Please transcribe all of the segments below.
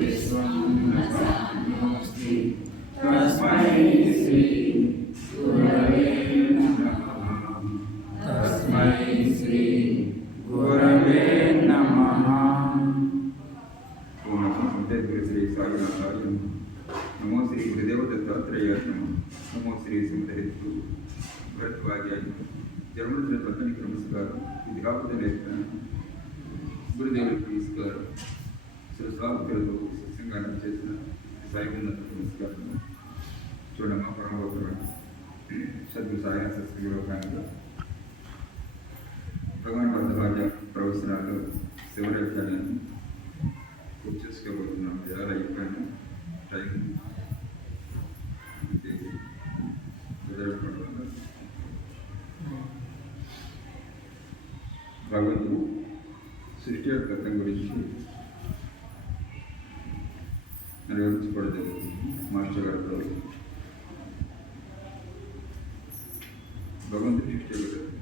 विश्वं नमस्ते तस्मै श्री गुरवे नमः तस्मै श्री गुरवे नमः। ओम नमो श्री साईनाथाय नमो श्री गुरुदेव दत्तात्रेयाय नमो श्री सुंदरेतु व्रतवाग्याय जन्मदिन पत्नी नमस्कार ఇది కాకపోతే లేదు గురుదేవుడికి నమస్కారం స్వాగతులతో సత్సంగాన్ని చేసిన సాయినాథ్ నమస్కారం చూడమ్మా పరమభద్రుడు సద్గురు సాయినాథ సత్సంగంలో భగవాన్ భరద్వాజ ప్రవచనాలు శివరేఖాన్ని పూర్తి చేసుకోబోతున్నాం. ఎలా అయిపోయాను టైం భగవంతుడు సృష్టి యొక్క తత్వం గురించి వివరించబడి జరుగుతుంది. మాస్టర్ గారితో భగవంతుడు సృష్టి యొక్క తత్వం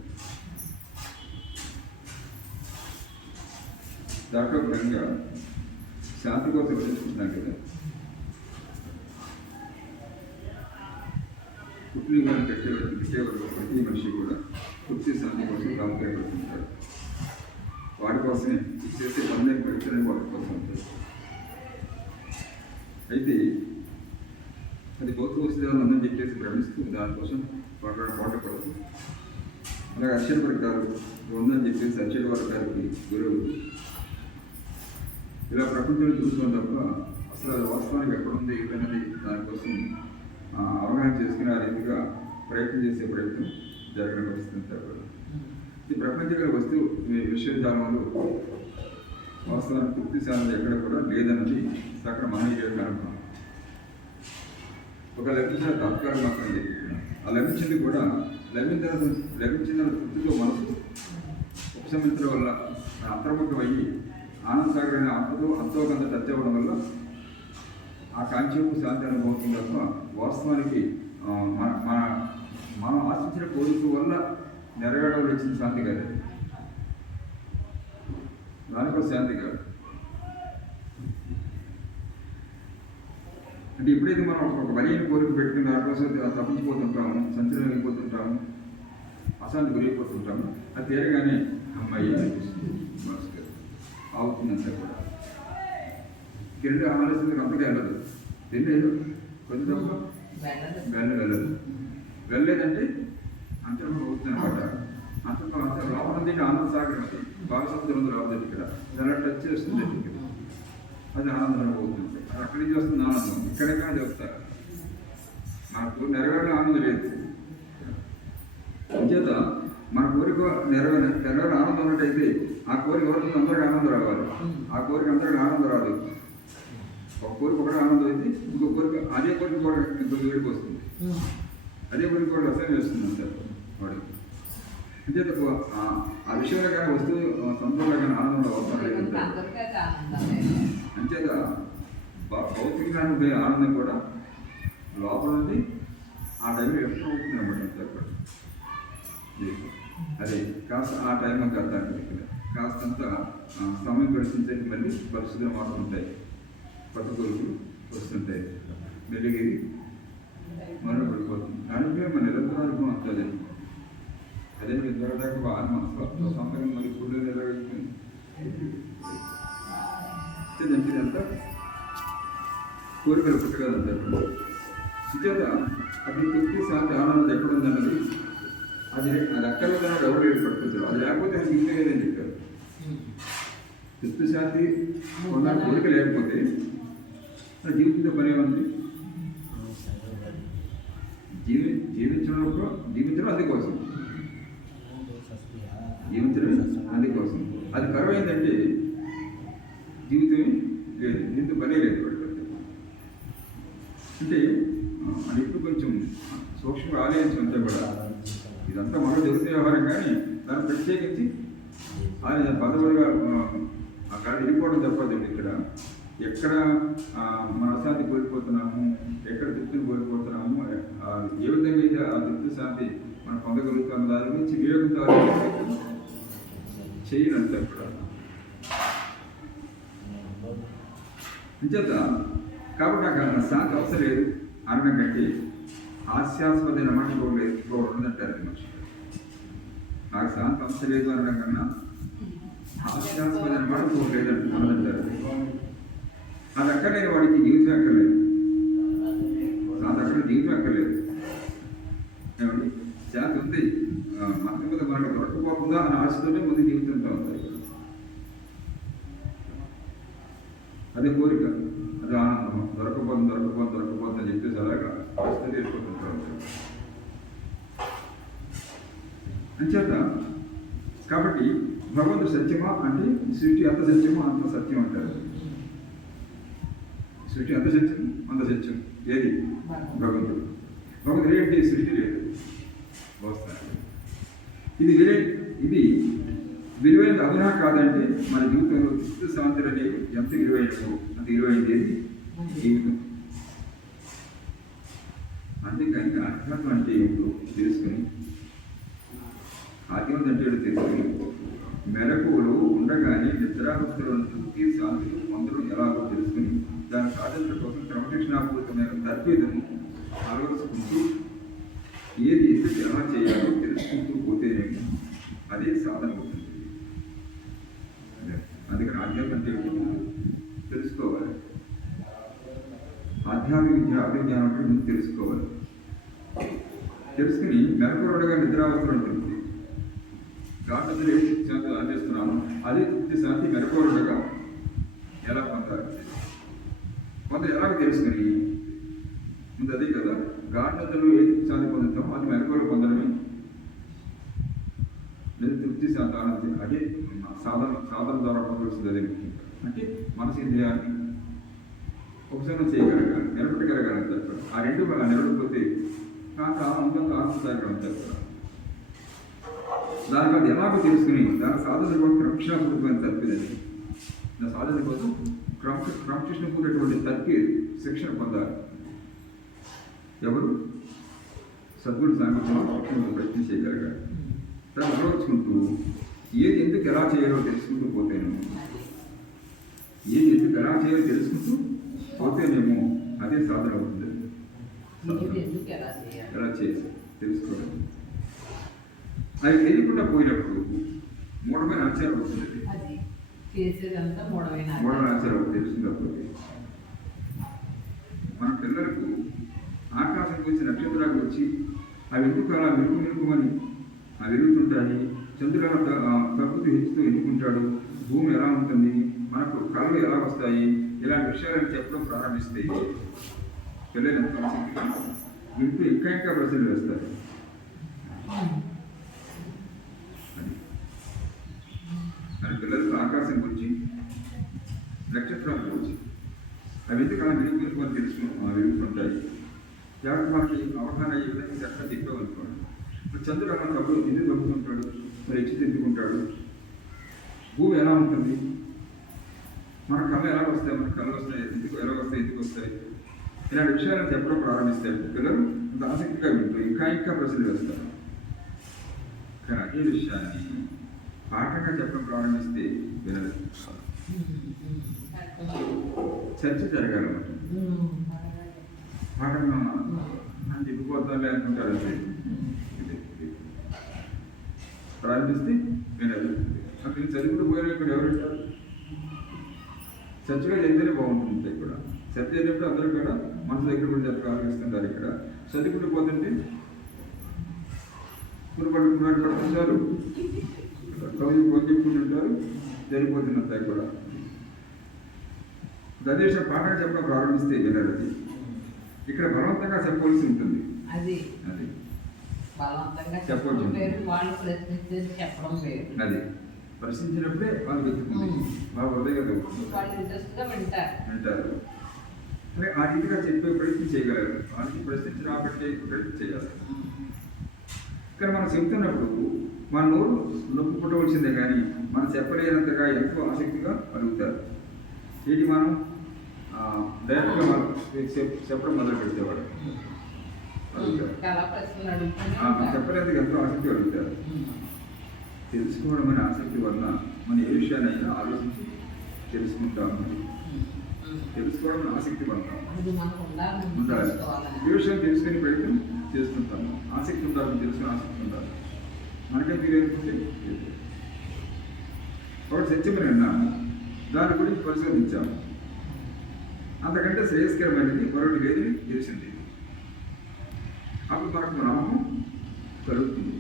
దాంట్లో భాగంగా శాంతి కోసం వివరించుకుంటున్నాం కదా. పుట్టిన పెట్టేవారు ప్రతి మనిషి కూడా పూర్తి శాంతి కోసం ప్రాముఖ్యపడుతుంటారు. వాడి కోసమే చేసే పనులే పెట్టడం వాడి కోసం ఉంటుంది. అయితే అది భౌతిక వస్తువులను ఉందని చెప్పేసి భ్రమిస్తూ దానికోసం పాటపడుతుంది. అలాగే అక్షర వర్గాలు ఉందని చెప్పేసి అక్షర వర్గాలకి గురువు ఇలా ప్రపంచంలో చూసుకోవడం తప్ప అసలు వాస్తవానికి ఎక్కడ ఉంది ఏంటనేది దానికోసం అవగాహన చేసుకుని ఆ రీతిగా ప్రయత్నం చేసే ప్రయత్నం జరగడం పరిస్థితి. ఈ ప్రపంచంలో వస్తువు విశ్వవిద్యాలయంలో వాస్తవానికి పూర్తి శాతం ఎక్కడ కూడా లేదన్నది సకల మహనీయుడు అనుకున్నాం. ఒక లభించిన తాత్కారం మాత్రం లేదు. ఆ లభించింది కూడా లభించిన తృప్తితో మనసు ఉపశమించడం వల్ల అంతర్ముఖమయ్యి ఆనందసాగరమైన ఆత్మతో అంతోకంత టచ్ అవ్వడం వల్ల ఆ కాంక్షకు శాంతి అనుభవం తప్ప వాస్తవానికి మనం ఆశించిన కోరిక వల్ల నెరవేరడం వచ్చిన శాంతి కాదు, దానికో శాంతి కాదు. అంటే ఎప్పుడైతే మనం ఒక బలహీన కోరిక పెట్టుకుని దానికోసం తప్పించిపోతుంటాము, సంచలనం అయిపోతుంటాము, అశాంతి గురైపోతుంటాము, అది తీరగానే అమ్మాయి అనిపిస్తుంది మనసుగా అవుతుందంతా కూడా. రెండు ఆలోచనలకు అంతగా వెళ్ళదు. వెళ్ళలేదు కొంచెం తప్ప వెళ్ళలేదంటే అంతరం అవుతుంది అనమాట. అంత లోపల ఉంది ఆనంద సాగరం, అది బాలసముద్రం రావద్దు ఇక్కడ, చాలా టచ్ చేస్తుంది ఇక్కడ, అది ఆనందం అవుతుంది. అది అక్కడి నుంచి వస్తుంది ఆనందం, ఇక్కడికా చెప్తారు. మనకు నెరవేరడం ఆనందం లేదు. అంచేత మన కోరిక నెరవేర ఆనందం ఉన్నట్టయితే ఆ కోరిక ఎవరికి అందరికీ ఆనందం రావాలి. ఆ కోరిక అందరికీ ఆనందం రాదు. ఒక కోరిక ఒకటి ఆనందం అయితే ఇంకో కోరిక అదే కోరిక కూడా ఇంకొక వేడికి వస్తుంది, అదే కోరిక కూడా రసాయనం వేస్తుంది అంటారు వాడికి. అంచేత ఆ విషయంలో కానీ వస్తువు సంపూర్ణ కానీ ఆనందంలో అవసరం లేదు. అంచేత భౌతికంగా అనుకునే ఆనందం కూడా లోపల నుండి ఆ టైంలో వ్యక్తం అవుతుంది అనమాట. అంతా కూడా అదే కాస్త ఆ టైం అంతా ఇక్కడ కాస్తంత సమయం గడిచించేది మళ్ళీ పరిస్థితులు మారుతుంటాయి, కొత్త కొలుపులు వస్తుంటాయి, మెలిగిరి మనం పడిపోతుంది. దానిపై మన నిరంతరం అనుభవం వస్తుంది. అదే మీరు దొరకదాకా బాగా సంపర్కం మరి ఫుడ్ నిలబెట్టుకుని ఇదంతా కోరికలు పుట్టగలంటారు. ఇచ్చేత అది తృప్తి శాంతి ఆనందం ఎక్కడ ఉందన్నది అది అక్కర్లేదన్నాడు ఎవరు పట్టుకుంటారు. అది లేకపోతే అది ఇంకే లేదని చెప్పారు. తృప్తి శాంతి ఉన్న కోరిక లేకపోతే జీవితంతో పని ఏముంది? జీవించడం అందుకోసం, జీవించడమే అందుకోసం. అది కరువైందంటే జీవితమే లేదు, జీవితం పనే లేదు. అంటే అది ఇప్పుడు కొంచెం సూక్ష్మంగా ఆలోచించంతా కూడా ఇదంతా మనం జరుగుతున్న వ్యవహారం, కానీ దాన్ని ప్రత్యేకించి ఆయన పదవులుగా అక్కడ వెళ్ళిపోవడం తప్పదండి. ఎక్కడ మన అశాంతి కోల్పోతున్నాము, ఎక్కడ తృప్తిని కోల్పోతున్నాము, ఏ విధంగా అయితే ఆ తృప్తి శాంతి మనం పొందగలుగుతాము, దాని గురించి వివేకంతో చేయనంతా కూడా అంచేత కాబట్టి నాకు శాంతి అవసరం లేదు అనడం కంటే హాస్యాస్పదమైన మాట ఇంకోటి అంటారు మనిషి. నాకు శాంతి అవసరం లేదు అనడం కన్నా హాస్యాస్పదమైన మాట ఇంకోటి లేదంటారు. అది అక్కర్లేని వాడికి జీవితం అక్కర్లేదు, శాంతి అక్కడ జీవితం అక్కర్లేదు. ఏమండి శాంతి ఉంది, మనకి మీద మనకు దొరకపోకుండా అని ఆశతోనే ముందు జీవితంతో ఉంది. అదే కోరిక, అది ఆనందం. దొరకపోతుంది అని చెప్పేసి అలాగా ఆశతో తీసుకుంటుంటూ ఉంటారు. అంచేత కాబట్టి భగవంతుడు సత్యమా అంటే సృష్టి ఎంత సత్యమో అంత సత్యం అంటారు. సృష్టి ఎంత సత్యం అంత సత్యం. ఏది? భగవంతుడు. భగవంతుడు ఏంటి? సృష్టి లేదు, ఇది విలువైనది అవునా కాదంటే మన జీవితంలో క్రిస్తు శాంతులు అనేవి ఎంత విలువైనదో అంత విలువైనది ఏది? జీవితం. అందుకని ఆధ్యాత్మం అంటే ఏమిటో తెలుసుకుని, ఆధ్యాత్మం అంటే ఏమిటో తెలుసుకుని మెలకువలో ఉండగానే నిద్రావస్థలో తృప్తి శాంతులు పొందడం ఎలాగో తెలుసుకుని దాని సాధన కోసం క్రమశిక్షణాపూరితమైన తర్ఫీదును అలవరుచుకుంటూ ఏది ఎందుకు ఎలా చేయాలో తెలుసుకుంటూ పోతేనేమో అదే సాధన అవుతుంది. అందుకని ఆధ్యాత్మం అంటే తెలుసుకోవాలి. ఆధ్యాత్మిక విద్య అభిజ్ఞానం అంటే ముందు తెలుసుకోవాలి. తెలుసుకుని మెలకువగా నిద్రావస్థలో ఉంటుంది. గాఢతలు ఏ తృప్తి శాంతి అందిస్తున్నాను అదే తృప్తి శాంతి మెలకువగా ఎలా పొందాలి కొంత ఎలాగ తెలుసుకుని ముందు అదే కదా. గాఢతలు ఏ తృప్తి శాంతి పొందుతామో అది మెలకువలు పొందడమే. లేదా తృప్తి శాంతి ఆనందం అదే సాధన ద్వారా పొందవలసింది. అదే ముఖ్యం. అంటే మనసు ఇంద్రియాన్ని ఉపశమనం చేయగలగాలి, నిలబెట్టగలగాలని చెప్పారు. ఆ రెండు అలా నిలబడిపోతే కాక ఆనందంగా ఆనందదాయకం చెప్పారు. దానికి అది ఎలాగో తెలుసుకుని దాని సాధన కూడా క్రమశిక్షణపూర్వకమైన తర్పేది. నా సాధన కోసం క్రమశిక్షణపూర్వటువంటి తర్పేది శిక్షణ పొందాలి. ఎవరు? సద్గురు సాంగత్యం ప్రయత్నం చేయగలగాలి. దాన్ని ఆలోచించుకుంటూ ఏది ఎందుకు ఎలా చేయాలో తెలుసుకుంటూ పోతేనేమో అదే సాధన అవుతుంది. ఎలా చేయాలి తెలుసుకోవడం. అది తెలియకుండా పోయినప్పుడు మూఢమైన ఆచారం వస్తుంది. మూఢమైన ఆచారం తెలుసుకున్నప్పుడు మన పిల్లలకు ఆకాశం గురించి నక్షత్రాలు వచ్చి అవి ఎందుకు అలా మెరుగుమని అవి ఎరుగుతుంటాయి, చంద్రుడు ప్రకృతి హెచ్చుతూ ఎన్నుకుంటాడు, భూమి ఎలా ఉంటుంది, మనకు కళలు ఎలా వస్తాయి, ఇలాంటి విషయాలను చెప్పడం ప్రారంభిస్తే పిల్లలు ఎంత ఆసక్తిగా వింటూ ఇంకా ప్రశ్నలు వేస్తారు. మన పిల్లలకు ఆకాశం గురించి నక్షత్రాల గురించి అవి ఎందుకు అలా వెలుగుకొని వెలుగుతుంటాయి, ఎవరికి మనకి అవగాహన అయ్యే విధంగా చక్కగా చెప్పామనుకోండి. ఇప్పుడు చంద్రుడు అన్న తప్పుడు ఎందుకు తగ్గుతుంటాడు, మరి హెచ్చు తిరుగుతుంటాడు, భూమి ఎలా ఉంటుంది, మన కళ ఎలా వస్తాయి, మన కళ వస్తాయి, ఎలా వస్తాయి, ఎందుకు వస్తాయి, ఇలాంటి విషయాలను చెప్పడం ప్రారంభిస్తాయి. పిల్లలు అంత ఆసక్తిగా వింటూ ఇంకా ప్రశ్నలు వేస్తారు. కానీ అదే విషయాన్ని పాఠంగా చెప్పడం ప్రారంభిస్తే వినదు. చర్చ జరగాలన్నమాట. పాఠంగా చెప్పిపోతాలే అనుకుంటారు. ప్రారంభిస్తే వినదు. అక్కడ చదువుకుంటూ పోయిన ఇక్కడ ఎవరంటారు? చర్చగా చెప్తేనే బాగుంటుంది. ఇక్కడ చర్చ చేసినప్పుడు అందరూ కూడా మనసు దగ్గర కూడా చెప్పి ఆలోచిస్తుంటారు. ఇక్కడ చదువుకుంటూ పోతుంటే పడుతుంటారు, కవి పోయి చెప్పుకుంటుంటారు, జరిగిపోతున్నట్టాయి కూడా. గదేశ పాఠం చెప్పడం ప్రారంభిస్తే వినరు. ఇక్కడ బలవంతంగా చెప్పవలసి ఉంటుంది. అది అది ప్రశ్నించినప్పుడే వాళ్ళు వెతుకుంది, వాళ్ళ హృదయంగా వింటారు. అంటే ఆ రీతిగా చెప్పే ప్రయత్నం చేయగలరు. వాళ్ళకి ప్రశ్నించి రాబట్టే ప్రయత్నం చేయాలి. ఇక్కడ మనం చెప్తున్నప్పుడు మన నోరు నొప్పి పుట్టవలసిందే, కానీ మనం చెప్పలేనంతగా ఎంతో ఆసక్తిగా అడుగుతారు. ఏంటి మనం డైరెక్ట్గా మనం చెప్పడం మొదలు పెడితేవాడు చెప్పలేందుకు ఎంతో ఆసక్తి అడుగుతారు. తెలుసుకోవడం అనే ఆసక్తి వల్ల మనం ఏ విషయాన్నైనా ఆలోచించి తెలుసుకుంటాము. తెలుసుకోవడం ఆసక్తి పడతాం. అది మనకు ఉండాలి. ఉండాలి. ఈ విషయం తెలుసుకునే ప్రయత్నం చేస్తుంటాము. ఆసక్తి ఉండాలి, తెలుసుకునే ఆసక్తి ఉండాలి. మనకే తెలియనుకుంటే ఒకటి సత్యం విన్నాము, దాని గురించి పరిశోధించాము. అంతకంటే శ్రేయస్కరమైనది మరొకటి లేదని తెలిసింది. అప్పుడు మనకు నమ్మకం కలుగుతుంది.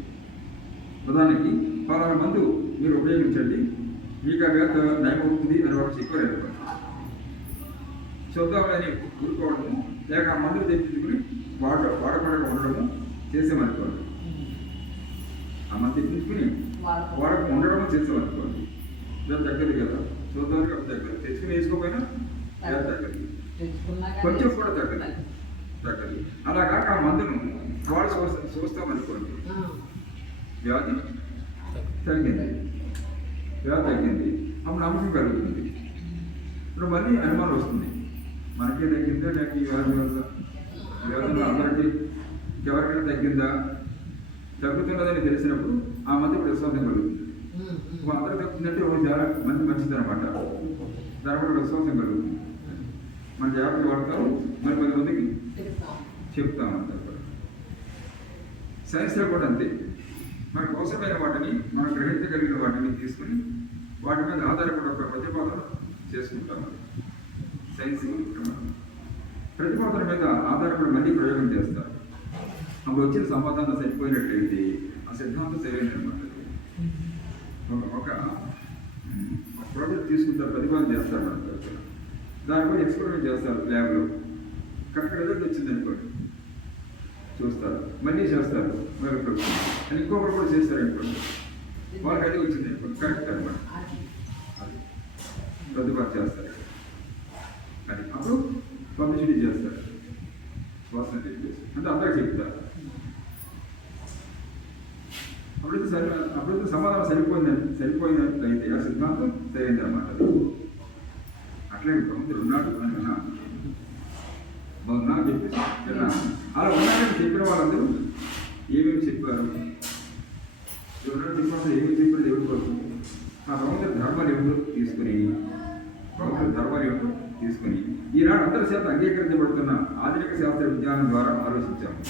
ఉదాహరణకి పలానా మందు మీరు ఉపయోగించండి, మీకు ఆ వ్యాధి నయమవుతుంది అని వాడు చెప్పారు. చూద్దామని ఊరుకోవడము, లేక ఆ మందులు తెప్పించుకుని వాడకుండా ఉండడము చేసామనుకోండి. ఆ మందు తెప్పించుకుని వాడకు ఉండడము చేసామనుకోండి, దాని తగ్గదు కదా. చూద్దానికి అప్పుడు తగ్గదు, తెచ్చుకుని వేసుకోకపోయినా తగ్గదు, కొంచెం కూడా తగ్గదు. అలా కాక ఆ మందును వాడు చూస్తామనుకోండి, వ్యాధి తగ్గింది. అప్పుడు నమ్మకం కలుగుతుంది. ఇప్పుడు మళ్ళీ అనుమానం వస్తుంది, మనకే తగ్గిందా లేక ఈ వ్యాధి వ్యాధులు అందరికీ ఎవరికైనా తగ్గిందా, తగ్గుతున్నదని తెలిసినప్పుడు ఆ మంది ఇప్పుడు విశ్వాసం కలుగుతుంది. అందరూ తగ్గుతుందంటే చాలా మంచిదనమాట. దాని కూడా విశ్వాసం కలుగుతుంది. మన జాగ్రత్తలు వాడతారు, మరి 10 మందికి చెప్తామంటారు. సైన్స్లో కూడా అంతే. మన కోసమైన వాటిని, మనం గ్రహించగలిగిన వాటిని తీసుకుని వాటి మీద ఆధారపడి ఒక ప్రతిపాదన చేసుకుంటాం. సైన్స్ ప్రతిపాదన మీద ఆధారపడి మళ్ళీ ప్రయోగం చేస్తారు. అప్పుడు వచ్చిన సమాధానం సరిపోయినట్లయితే ఆ సిద్ధాంతం సరైనమాట. ఒక ప్రాజెక్ట్ తీసుకుంటారు, ప్రతిపాదన చేస్తారు. మన దానిపై ఎక్స్పెరిమెంట్ చేస్తారు ల్యాబ్లో. కరెక్ట్ రిజల్ట్ వచ్చింది అనుకోండి, చూస్తారు, మళ్ళీ చేస్తారు, అని ఇంకొకరు కూడా చేస్తారు అనుకోండి, వాళ్ళకి అది వచ్చింది అనుకోండి, కరెక్ట్ అనమాట. అది ప్రతిపాదన చేస్తారు. అది అప్పుడు పబ్లిసిటీ చేస్తారు, వాసన అంటే అందరూ చెప్తారు. అప్పుడైతే సమాధానం సరిపోయినట్లయితే ఆ సిద్ధాంతం సరైనది అనమాట. అట్లే భగవంతుడు ఉన్నాడు అని విన్నాను, బాగున్నా చెప్పేసి విన్నాను. అలా ఉన్నాడని చెప్పిన వాళ్ళందరూ ఏమేమి చెప్పారు, ఎవరైనా చెప్పిన ఏమేమి చెప్పారు ఎవరి కోసం, ఆ భగవంతుడి ధర్మాలు ఏమిటో తీసుకుని ఈనాడు అందరి చేత అంగీకరించబడుతున్న ఆధునిక శాస్త్ర విజ్ఞానం ద్వారా ఆలోచించాము.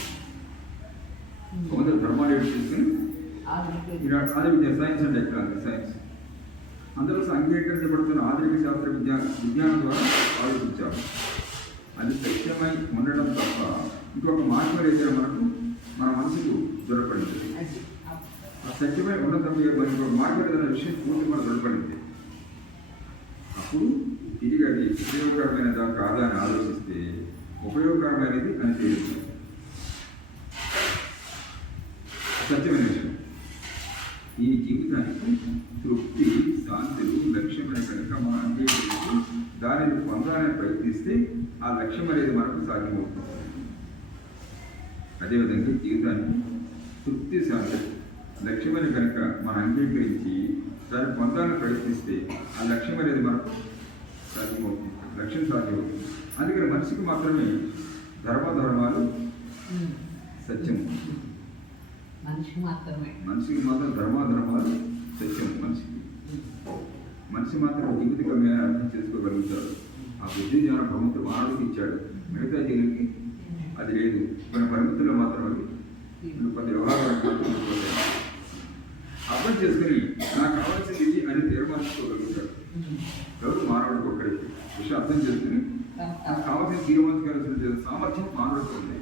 భగవంతుడి ధర్మాలు ఏమిటి తీసుకుని ఈనాడు ఆధునిక సైన్స్ అండ్ టెక్నాలజీ, సైన్స్ అందరూ అంగీకరించబడుతున్న ఆధునిక శాస్త్ర విజ్ఞానం ద్వారా ఆలోచించాము. అది సత్యమై ఉండడం తప్ప ఇంకొక మార్గం అయితే మనకు మన మనసుకు దొరకపడింది. ఆ సత్యమై ఉండడం తప్ప ఇంకొక మార్గం ఏదైనా విషయం పూర్తి మనకు దొరకపడింది. అప్పుడు ఇది అది ఉపయోగకరమైనదా కాదా అని ఆలోచిస్తే ఉపయోగకరమైనది అని తెలుస్తుంది. సత్యమైన విషయం ఈ జీవితానికి తృప్తి, శాంతులు లక్ష్యమైన కనుక మనం అంగీకరించి దానిని పొందాలని ప్రయత్నిస్తే ఆ లక్ష్యం అనేది మనకు సాధ్యమవుతుంది. అదేవిధంగా జీవితానికి తృప్తి, శాంతి లక్ష్యమైన కనుక మనం అంగీకరించి దాన్ని పొందాలని ప్రయత్నిస్తే ఆ లక్ష్యం అనేది మనకు సాధ్యమవుతుంది, లక్ష్యం సాధ్యమవుతుంది. అందుకని మనిషికి మాత్రమే ధర్మాలు సత్యం, మనిషికి మాత్రం ధర్మాలు సత్యం. మనిషి మాత్రం జీవిత గమ్యాన్ని అర్థం చేసుకోగలుగుతాడు. ఆ బుద్ధి జ్ఞానం భగవంతుడు మానవుడికి ఇచ్చాడు, మిగతా జీవులకి అది లేదు. కొన్ని పరిమితుల్లో మాత్రం అది కొంత వ్యవహారాలు అర్థం చేసుకుని నాకు కావాల్సింది ఇది అని తీర్మానించుకోగలుగుతాడు. ఎవరు మానవుడికి ఒక్కడికి విషయం అర్థం చేసుకుని నాకు కావాల్సిన తీర్మానించగలిసిన సామర్థ్యం మానవుడికి ఉంది.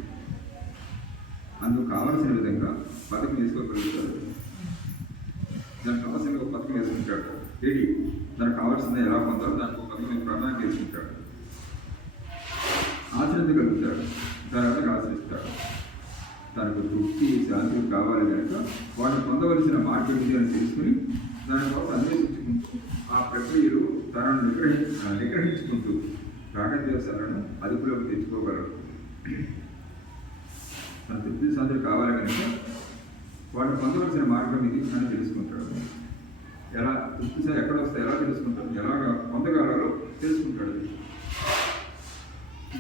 అందుకు కావలసిన విధంగా పథకం వేసుకోగలుగుతాడు. దానికి కావాల్సిన ఒక పథకం వేసుకుంటాడు. ఏంటి దానికి కావాల్సింది ఎలా పొందాలో దానికి ఒక పథకం ప్రణాళిక వేసుకుంటాడు, ఆచరించగలుగుతాడు, దాని ఆచరిస్తాడు. తనకు తృప్తి, శాంతి కావాలి కనుక వాటిని పొందవలసిన మార్గం ఇది అని తెలుసుకుని దానికోసం అన్వేషించుకుంటూ ఆ ప్రక్రియలు తనను నిగ్రహించుకుంటూ రాగద్వేషాలను అదుపులోకి తెచ్చుకోగలరు. తన తృప్తి, శాంతి కావాలి కనుక వాటిని పొందవలసిన మార్గం ఇది అని తెలుసుకుంటాడు. ఎలా తృప్తి శాంతి ఎక్కడ వస్తే ఎలా తెలుసుకుంటాడు, ఎలాగ పొందగలరో తెలుసుకుంటాడు.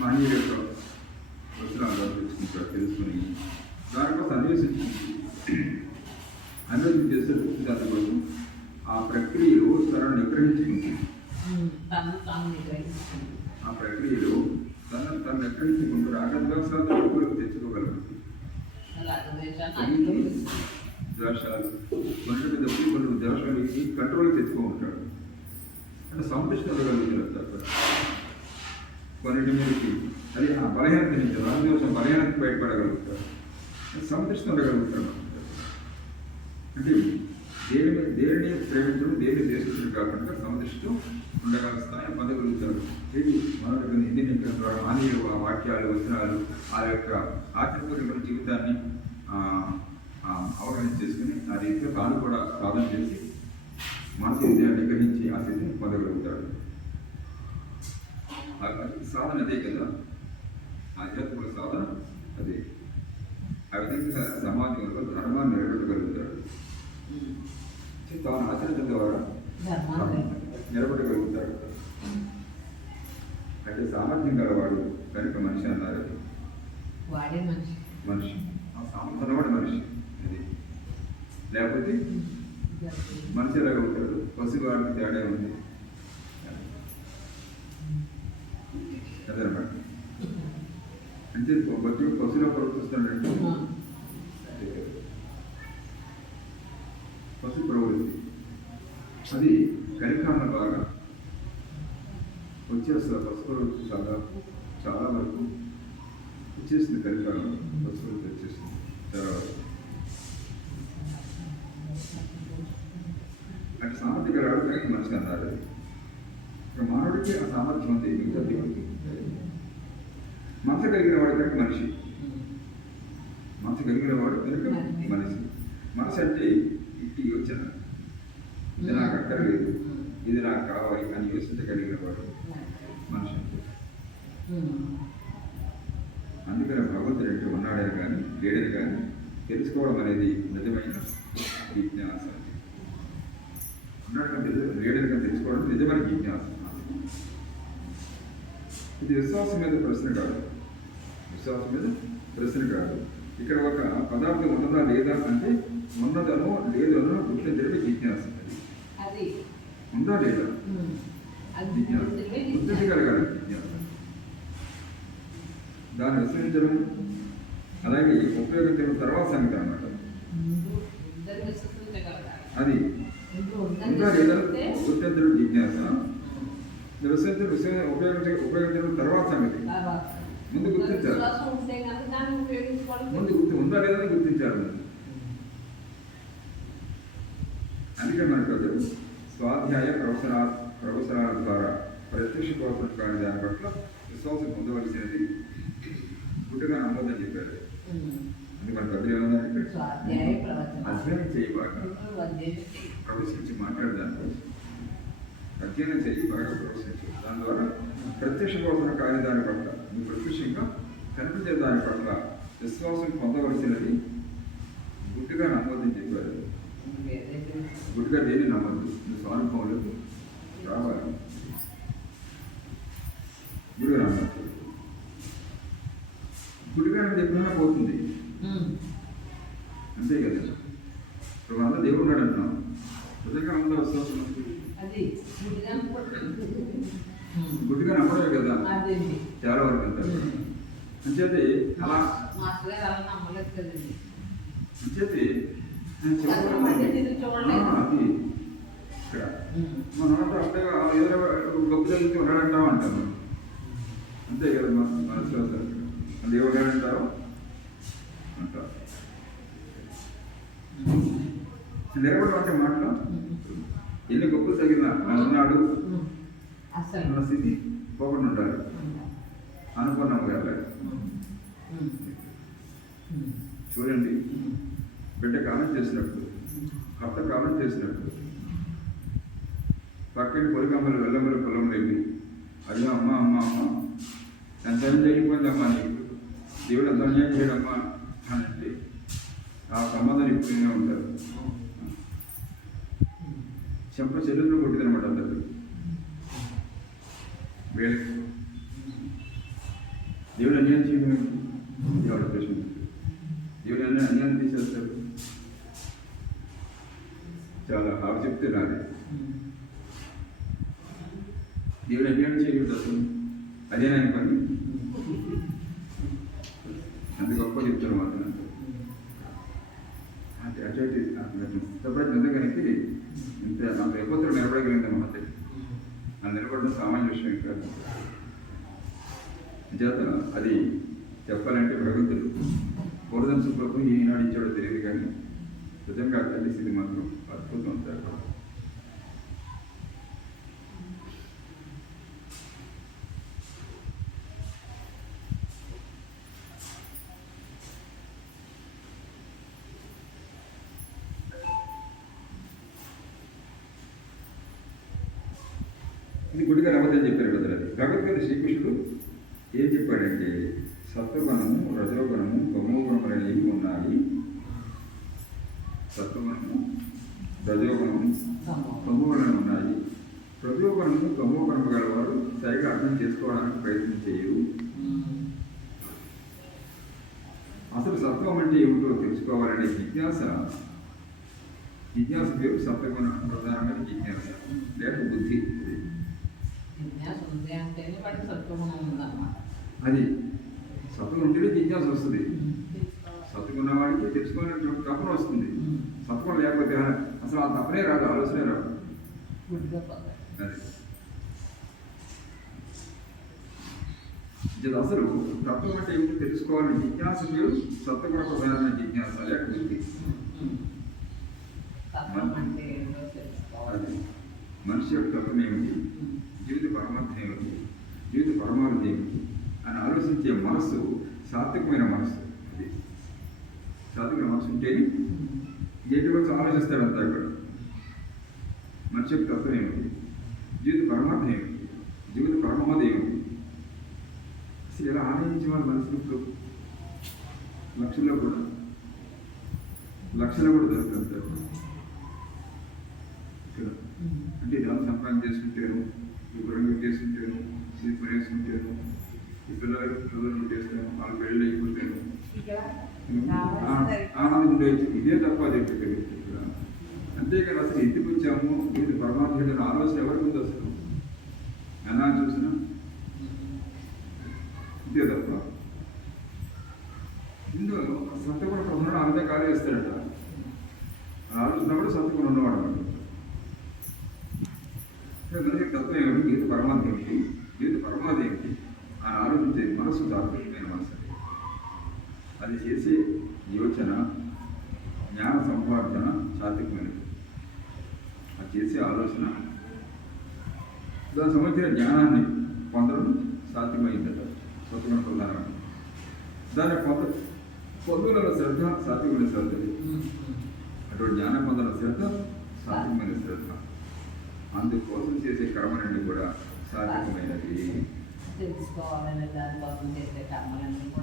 మానవుడి యొక్క వచనాలు తెలుసుకుంటాడు. తెలుసుకుని దానికోసం అన్వేషణ చేస్తే తృప్తి శాంతి కోసం ఆ ప్రక్రియలో తనను నిగ్రహించుకుంటుంది. ఆ ఆ ప్రక్రియలో తను ఎక్కడి నుంచి కొంత రాగద్వేషాలతో లోపలికి తెచ్చుకోగలరు. ద్వేషాలు మనుషుల మీద కొన్ని ద్వేషాలు ఈ కంట్రోల్కి తెచ్చుకో ఉంటాడు. అంటే సంతృష్టి ఉండగలుగుతారు. కొన్నిటి మీదకి అది ఆ బలహీనత నుంచి రాగద్వేషం బలహీనత బయటపడగలుగుతారు. సంతృష్టి ఉండగలుగుతారు. అంటే దేనిని ప్రేమించడం దేనిని దేశించడం కాకుండా సంతృష్టితో ఉండగల స్థాయి పొందగలుగుతారు. ఇది మన ఇది ద్వారా ఆనీయ వాక్యాలు వచనాలు ఆ యొక్క ఆచరణపూర్వక జీవితాన్ని అవగాహన చేసుకుని ఆ రీతిలో తాను కూడా సాధన చేసి మనసు విద్యాన్ని గ్రహించి ఆ స్థితిని పొందగలుగుతాడు. సాధన అదే కదా, ఆధ్యాత్మిక సాధన అదే. ఆ విధంగా సమాజంలో ధర్మాన్ని నిలబెట్టగలుగుతాడు. తాను ఆచరించడం ద్వారా నిలబెట్టగలుగుతాడు. అంటే సామర్థ్యం గలవాడు కనుక మనిషి అన్నారు. మనిషి ఆ సామర్థ్యం ఉన్నవాడు మనిషి. అది లేకపోతే మనిషి ఎలాగవుతాడు? పశువాడికి తేడా ఉంది అదనమాట. అంటే బతులు పశువులో ప్రవర్తిస్తున్నాడంటే పశు ప్రవృత్తి అది కలికాలం బాగా వచ్చేస్తుంది. పశు ప్రవృత్తి చాలా వరకు వచ్చేసింది. కలికాలం పశు ప్రవృత్తి వచ్చేసింది చాలా వరకు. అంటే సామర్థ్యం రావడం కానీ మనిషి అన్నారు. ఇక మానవుడికి ఆ సామర్థ్యం ఉంది. మిగతా దేవుడికి మనసు కలిగిన వాడు కనుక మనిషి. మనసు కలిగిన వాడు కనుక మనిషి. మనసు అంటే ఇట్టి యోచన, ఇది నాకు అక్కర్లేదు, ఇది నాకు కావాలి అని యోచించగలిగిన వాడు మనిషి. అందుకని భగవంతుడు అంటే ఉన్నాడని కానీ లేడని కానీ తెలుసుకోవడం అనేది నిజమైన జిజ్ఞాస. ఉన్నాడు కానీ లేడని కానీ తెలుసుకోవడం నిజమైన జిజ్ఞాస. ఇది విశ్వాసం మీద ప్రశ్న కాదు. విశ్వాసం మీద ప్రశ్న కాదు. ఇక్కడ ఒక పదార్థం ఉన్నదా లేదా అంటే ఉన్నదనో లేదనో గుర్తించడమే జిజ్ఞాస. అది ఉందా లేదా జిజ్ఞాస, గుర్తించగలగాలి జిజ్ఞాస. దాన్ని విశ్వసించడం అలాగే ఉపయోగించడం తర్వాత సంగతి అన్నమాట. అది ఉందా లేదా గుర్తించడం జిజ్ఞాస. ఉపయోగించడం తర్వాత సంగతి. ముందు గుర్తించాలి. ముందు ఉందా లేదని గుర్తించాలి. అందుకే మనకు స్వాధ్యాయ ప్రవసనాల ద్వారా ప్రత్యక్ష కోసం కాని దాని పట్ల విశ్వాసం పొందవలసినది గుడ్డుగా నమ్మొద్దని చెప్పారు. అందుకే మనకు అర్థం ఏమన్నా అధ్యయనం చేయబాగా ప్రవేశించి మాట్లాడదానికి అధ్యయనం చేయి బాగా ప్రవేశించు. దాని ద్వారా ప్రత్యక్ష కోసం కాని దాని పట్ల నువ్వు ప్రత్యక్షంగా కనిపించే దాని పట్ల విశ్వాసం పొందవలసినది గుడ్డుగా నమ్మొద్దని చెప్పారు. గుడ్డుగా దేన్ని నమ్మద్దు. నువ్వు స్వానుభవంలోకి రావాలి. గుడిగా నమ్మద్దు. గుడిగా ఎప్పుడైనా పోతుంది అంతే కదా. ఇప్పుడు అంతా దేవుడు ఉన్నాడు అంటున్నాం. హృదయంగా అంతా విశ్వాసం గుడ్డిగా నమ్మడమే కదా చాలా వరకు అంటారు. అంచేది అలా అంచేది అది ఇక్కడ మన అంటే ఏదో గొప్ప దగ్గరికి ఉన్నాడంటాం అంటారు. అంతే కదా మన విశ్వాసం. దేవుడు ఉన్నాడంటారు అంటారు. నిలబడడం అంటే మాటలు ఎన్ని గొప్పలు తగిన ఉన్నాడు అన్న స్థితి పోకుండా ఉండాలి. అనుకున్నాము కదా. చూడండి, బిడ్డ కామెంట్ చేసినప్పుడు, భర్త కామెంట్ చేసినప్పుడు పక్కన పొలికమ్మలు వెళ్ళమ్మలు పొలంలో వెళ్ళి అయ్యో అమ్మ అమ్మ అమ్మ ఎంత జరిగిపోయిందమ్మా నీకు, దేవుడు ఎంత అన్యాయం చేయడమ్మా అని అంటే ఆ సంబంధం ఎక్కువగా ఉంటారు. చెంప చెల్లెల్లో కొట్టిదనమాట అందరు వేళకి. దేవుడు అన్యాయం చేయడం దేవుడు ప్రశ్న. దేవుడు అన్యాయం తీసేస్తాడు. చాలా ఆవి చెప్తే రాదు. దేవుడు అన్యాయం చేయకూడదు. అసలు అదేనా ఆయన పని? అంత గొప్ప చెప్తారు మాత్రం. అటువంటి ఇష్టపడి నిజంగానికి ఇంత అంత ఎప్పుడు నిలబడగలిగింది మహత్యం. అది నిలబడడం సామాన్య విషయం కాదు. చేత అది చెప్పాలంటే భగవంతుడు పూర్వజన సుఖం ఈనాడు ఇచ్చాడో తెలియదు, కానీ నిజంగా తల్లి స్థితి మాత్రం అద్భుతం సార్. ఇది గుడిగా రమ్మని చెప్పారు కదా. భగవద్గీత శ్రీకృష్ణుడు ఏం చెప్పాడంటే, సత్వగుణము, రజోగుణము, తమోగుణము అనేవి ఉన్నాయి. సత్వగుణము, రజోగుణము, తమోగుణం ఉన్నాయి. రజోగుణము, తమోగుణము గలవారు సరిగా అర్థం చేసుకోవడానికి ప్రయత్నం చేయరు. అసలు సత్వం అంటే ఏమిటో తెలుసుకోవాలనే జిజ్ఞాస పేరు సత్వగుణ ప్రధానమైన జిజ్ఞాస లేక బుద్ధి. అది సత్వం ఉంటేనే జిజ్ఞాస వస్తుంది. సత్తుకున్న వాడికి తెలుసుకోవాలని తపన వస్తుంది. సత్వం లేకపోతే అసలు ఆ తపనే రాదు, ఆలోచనే రాదు. అది అసలు తత్వం అంటే ఏమిటో తెలుసుకోవాలని జిజ్ఞాస పేరు సత్వగుణ ప్రధానమైన జిజ్ఞాస లేక బుద్ధి. అది మనిషి యొక్క తత్వం ఏమిటి, జీవిత పరమార్థం ఏమిటి, జీవిత పరమార్థం ఏమిటి అని ఆలోచించే మనస్సు సాత్వికమైన మనస్సు. అది సాత్విక మనస్సు ఉంటేనే ఎటు వచ్చి ఆలోచిస్తాడంతా. ఇక్కడ మనిషి యొక్క తత్వం ఏమిటి, జీవిత పరమార్థం ఏమిటి, జీవిత పరమార్థం ఏమిటి, అసలు ఎలా ఆలోచించే వాళ్ళ మనసులో లక్షల్లో కూడా దొరుకుతారు. ఇక్కడ అంటే దాన్ని సంపాదన చేసుకుంటాను, వివరంగా చేసుకుంటాను, స్లీపర్ వేసుకుంటాను, ఈ పిల్లలు చేస్తాను, వాళ్ళు పెళ్ళి అయిపోతాను, ఆనందం ఉండేది. ఇదే తప్ప అది ఇక్కడ. అంతేకాదు అసలు ఎందుకు వచ్చాము, ఇది పరమాత్మ ఆలోచన ఎవరికి ఉంది అసలు ఎలా చూసినా ఇదే తప్ప. ఇందులో సత్యగుణ ప్రధాన అంతా ఖాళీ వేస్తాడట. ఆలోచన కూడా సత్యగుణ ఉన్నవాడు అన్నమాట. తత్వం ఏమిటి, జీవిత పరమాత్మ ఏమిటి, జీవిత పరమాత్మ ఏమిటి అని ఆలోచించే మనసు సాత్వికమైన మనసు. అది చేసే యోచన, జ్ఞాన సంపాదన సాత్వికమైనది. అది చేసే ఆలోచన, దానికి సంబంధించిన జ్ఞానాన్ని పొందడం సాత్వికమైందట. సత్వగుణ ప్రధానమైన దాన్ని పొందుల శ్రద్ధ సాత్వికమైన శ్రద్ధ. అటువంటి జ్ఞానం పొందడం శ్రద్ధ సాత్వికమైన శ్రద్ధ. అందుకోసం చేసే కర్మలన్నీ కూడా సాత్వికమైనవి.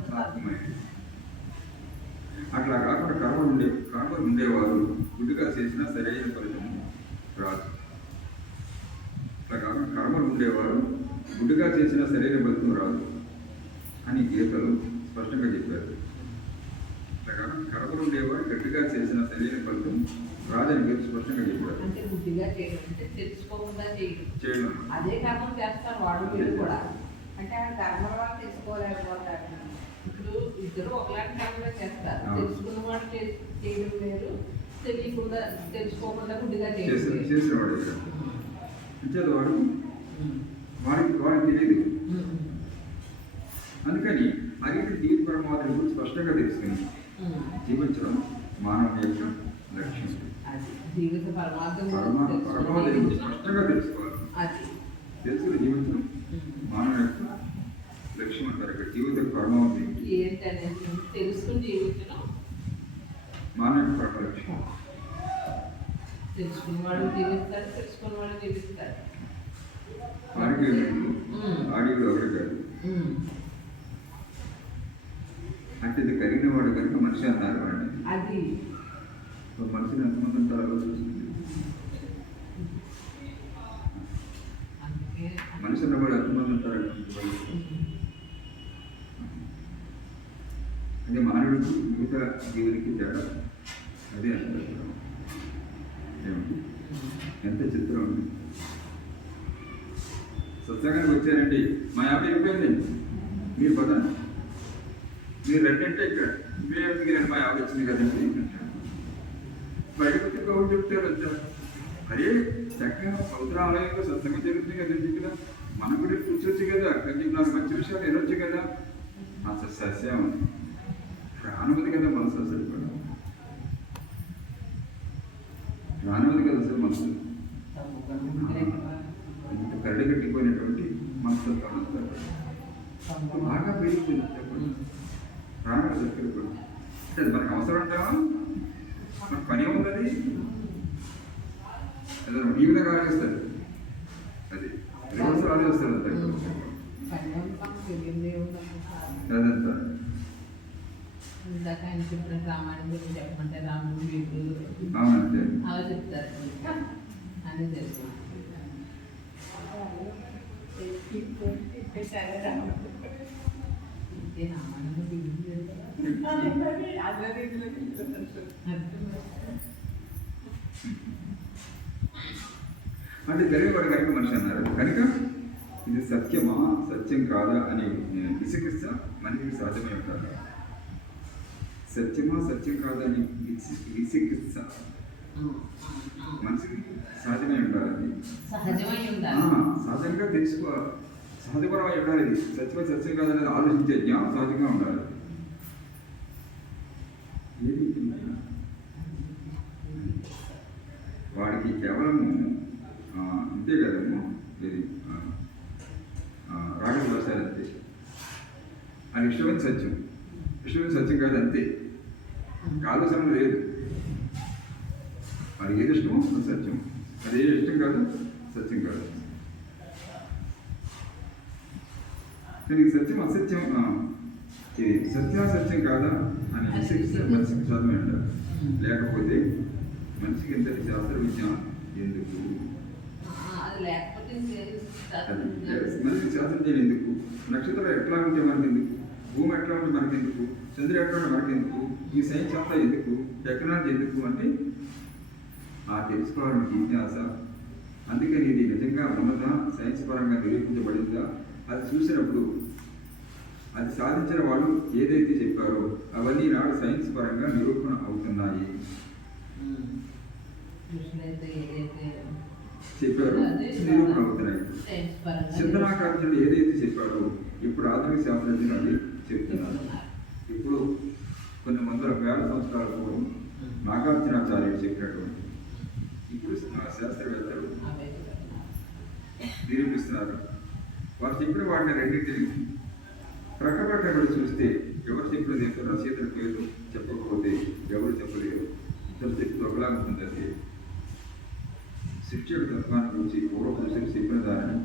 సాత్వికమైనవి. అట్లా కాకుండా కర్మలు ఉండేవారు గుడ్డుగా చేసినా సరైన ఫలితం రాదు. అట్లా కాకుండా కర్మలు ఉండేవారు గుడ్డుగా చేసినా సరైన ఫలితం రాదు అని గీతలు స్పష్టంగా చెప్పారు. అట్లా కాకుండా కర్మలు ఉండేవారు గట్టిగా చేసిన సరైన ఫలితం రాజని గీత స్పష్టంగా చెప్పారు. చేయడం అదే కర్మం చేస్తారు వాడు కూడా. అంటే ఆ కర్మల వాళ్ళు తెలుసుకోలేకపోతారు. ఇప్పుడు ఇద్దరు ఒకలాంటి కర్మలో చేస్తారు. తెలుసుకున్న వాడు చేయడం వేరు, తెలియకుండా తెలుసుకోకుండా గుడ్డిగా చేసేవాడు అంచేది వాడికి తెలియదు. అందుకని మరి జీవిత పరమాత్మ గురించి స్పష్టంగా తెలుసుకుని జీవించడం మానవ యొక్క లక్ష్యం. జీవిత పరమాత్మ స్పష్టంగా తెలుసుకోవాలి. తెలుసుకుని జీవించడం మానవ యొక్క లక్ష్యం అంటారు. ఇక్కడ జీవిత పరమావధి తెలుసుకుని జీవించడం మానవ యొక్క పరమ లక్ష్యం. తెలుసుకున్నవాడు జీవిస్తాడు, తెలుసుకున్నవాడు జీవిస్తాడు. వాడికి ఆడికి ఒకటి కాదు. అంటే ఇది కలిగిన వాడు కనుక మనిషి అన్నారు వాడిని. అది మనిషిని ఎంతమంది ఉంటారో చూస్తుంది. మనిషి అన్నవాడు ఎంతమంది ఉంటారు. అదే మానవుడికి మిగతా జీవునికి తేడా అదే అంటారు. ఏమిటి ఎంత చిత్రం ఉంది. సత్సంగానికి వచ్చారండి, మా 50 రూపాయలు నేను మీరు పదండి, మీరు రెండంటే ఇక్కడ మేము ఎందుకు మా ఆవిడ వచ్చింది కదండి బయటకు కౌలు చెప్తారు వచ్చారు. అరే చక్కగా పవిత్ర ఆలయంలో సత్సంగం జరుగుతుంది కదండి కదా, మనం కూడా కూర్చోవచ్చు కదా, కొంచెం నాకు మంచి విషయాలు వినొచ్చు కదా. అసలు సస్యం ప్రాణవది కదా మనసు, అసలు కూడా ప్రాణవది కదా అసలు మనసు. ఇంత కరడి కట్టిపోయినటువంటి మనసు బాగా పెరిగిపోయింది చెప్పండి, ప్రాణం దగ్గర కూడా. అంటే అది మనకు అవసరం అంటావా, మన పని ఉందని ఏదైనా ఈ విధంగా ఆలోచిస్తారు, అది రివర్స్ ఆలోచిస్తారు అదంతా. ఇందాక ఆయన చెప్పిన రామాయణం గురించి చెప్పమంటే రాముడు వీడు అవునంటే అలా చెప్తారు అని తెలుసు. అంటే తెలియబడి కనుక మనిషి అన్నారు కనుక ఇది సత్యమా సత్యం కాదా అని విసిగిస్త మనిషికి సాధ్యమై ఉంటారు. సత్యమా సత్యం కాదా అని విసిగిస్త మనిషికి సాధ్యమై ఉండాలి, సహజంగా తెలుసుకో, సహజపరమై ఉండాలి. ఇది సత్యమా సత్యం కాదనేది ఆలోచించే జ్ఞానం సహజంగా ఉండాలి. వాడికి కేవలము అంతే కదమ్మా, ఇది రాగ వ్యవసాయాలు అంతే, అది ఇష్టమైన సత్యం, ఇష్టమైన సత్యం కాదు అంతే, ఆలోచన లేదు. అది ఏది ఇష్టమో అది సత్యం, అది ఏది ఇష్టం కాదు సత్యం కాదు. కానీ సత్యం అసత్యం, ఇది సత్యాసత్యం కాదా అని విశిస్తే మనిషికి సాధమే అంటారు. లేకపోతే మనిషికి ఇంతటి శాస్త్ర విజ్ఞానం ఎందుకు, మనిషికి శాస్త్రం చేయడం ఎందుకు, నక్షత్రాలు ఎట్లా ఉంటే మనకెందుకు, భూమి ఎట్లా ఉంటే మనకెందుకు, చంద్రుడు ఎట్లా ఉంటే మనకెందుకు, ఈ సైన్స్ అంతా ఎందుకు, టెక్నాలజీ ఎందుకు అంటే ఆ తెలుసుకోవాలని జిజ్ఞాస. అందుకని ఇది నిజంగా ఉన్నదా, సైన్స్ పరంగా నిరూపించబడిందా, అది చూసినప్పుడు అది సాధించిన వాళ్ళు ఏదైతే చెప్పారో అవన్నీ నాడు సైన్స్ పరంగా నిరూపణ అవుతున్నాయి. చెప్పారు నిరూపణ అవుతున్నాయి. సిద్ధనాకార్జునుడు ఏదైతే చెప్పాడో ఇప్పుడు ఆధునిక శాస్త్రజ్ఞులు అది చెప్తున్నారు. ఇప్పుడు కొన్ని వందల వేల సంవత్సరాల పూర్వం నాగార్జునాచార్యుడు చెప్పినటువంటి ఇప్పుడు శాస్త్రవేత్తలు నిరూపిస్తున్నారు. వారు చెప్పిన వాటిని రెండింటిని ప్రక్కపక్కన చూస్తే ఎవరు చెప్పినది ఏంటో రచయితల పేరు చెప్పకపోతే ఎవరు చెప్పలేరు. ఇద్దరు చెప్తూ ఒకలా ఉంటుంది. అది శిక్షణ తత్వాన్ని గురించి పూర్వపురుషులు చెప్పిన దాన్ని,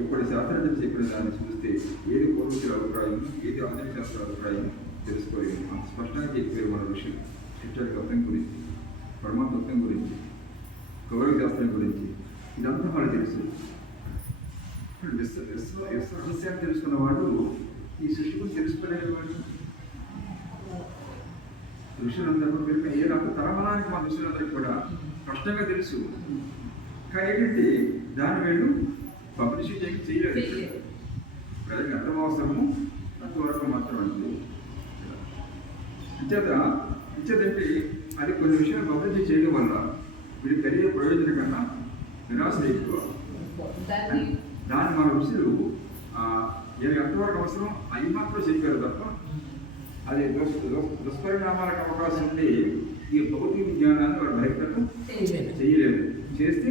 ఎప్పటి శాస్త్రజ్ఞులు చెప్పిన దాన్ని చూస్తే ఏది పూర్వపురుషుల అభిప్రాయం, ఏది ఆధునిక శాస్త్ర అభిప్రాయం తెలుసుకోలేము. అంత స్పష్టంగా చెప్పారు మన ఋషులు. శిక్షణ తత్వం గురించి, పరమతత్వం గురించి, గౌరవ శాస్త్రం గురించి ఇదంతా వాళ్ళు తెలుసు. రహస్యాన్ని తెలుసుకున్న వాడు ఈ సృష్టి గురించి తెలుసుకోలేని వాడు. ఋషులందరూ పేరు ఏ నాకు తరమలానికి మా ఋషులందరికీ కూడా స్పష్టంగా తెలుసు. కానీ ఏంటంటే దాని వీళ్ళు పబ్లిష్ చేయలేదు. ప్రజలకు అర్థం అవసరము అంతవరకు మాత్రం అంతే. ఇచ్చేదంటే అది కొన్ని విషయాలు పబ్లిష్ చేయడం వల్ల వీళ్ళు కలిగే ప్రయోజనం కన్నా నిరాశ ఎక్కువ. దాన్ని మన ఋషులు ఎంతవరకు అవసరం అవి మాత్రం చెప్పారు తప్ప అది దుష్పరిణామాలకు అవకాశం ఉండి ఈ భౌతిక విజ్ఞానాన్ని వారు బహిర్గతం చేయలేదు. చేస్తే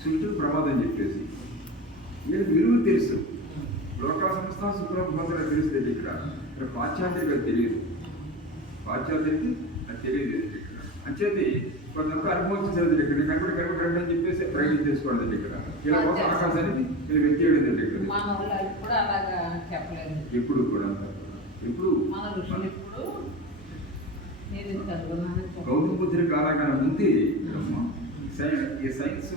సృష్టి ప్రమాదం చెప్పేసి వీళ్ళకి విలువలు తెలుసు. లోకా సంస్థ సుప్రభావంగా తెలుస్తుంది. ఇక్కడ పాశ్చాత్యకి అది తెలియదు, పాశ్చాత్యకి అది తెలియదు. ఇక్కడ అంచేది కొంత అనుభవం చదివింది. ఇక్కడ కనబడి అని చెప్పేసి ప్రయత్నం చేసుకోవడం ఇక్కడ ఇలా కోసం ఆకాశానికి ఇలా వ్యక్తి ఇక్కడ ఎప్పుడు కూడా ఎప్పుడు గౌతమ బుద్ధుడి కాలాగానే ఉంది. ఈ సైన్స్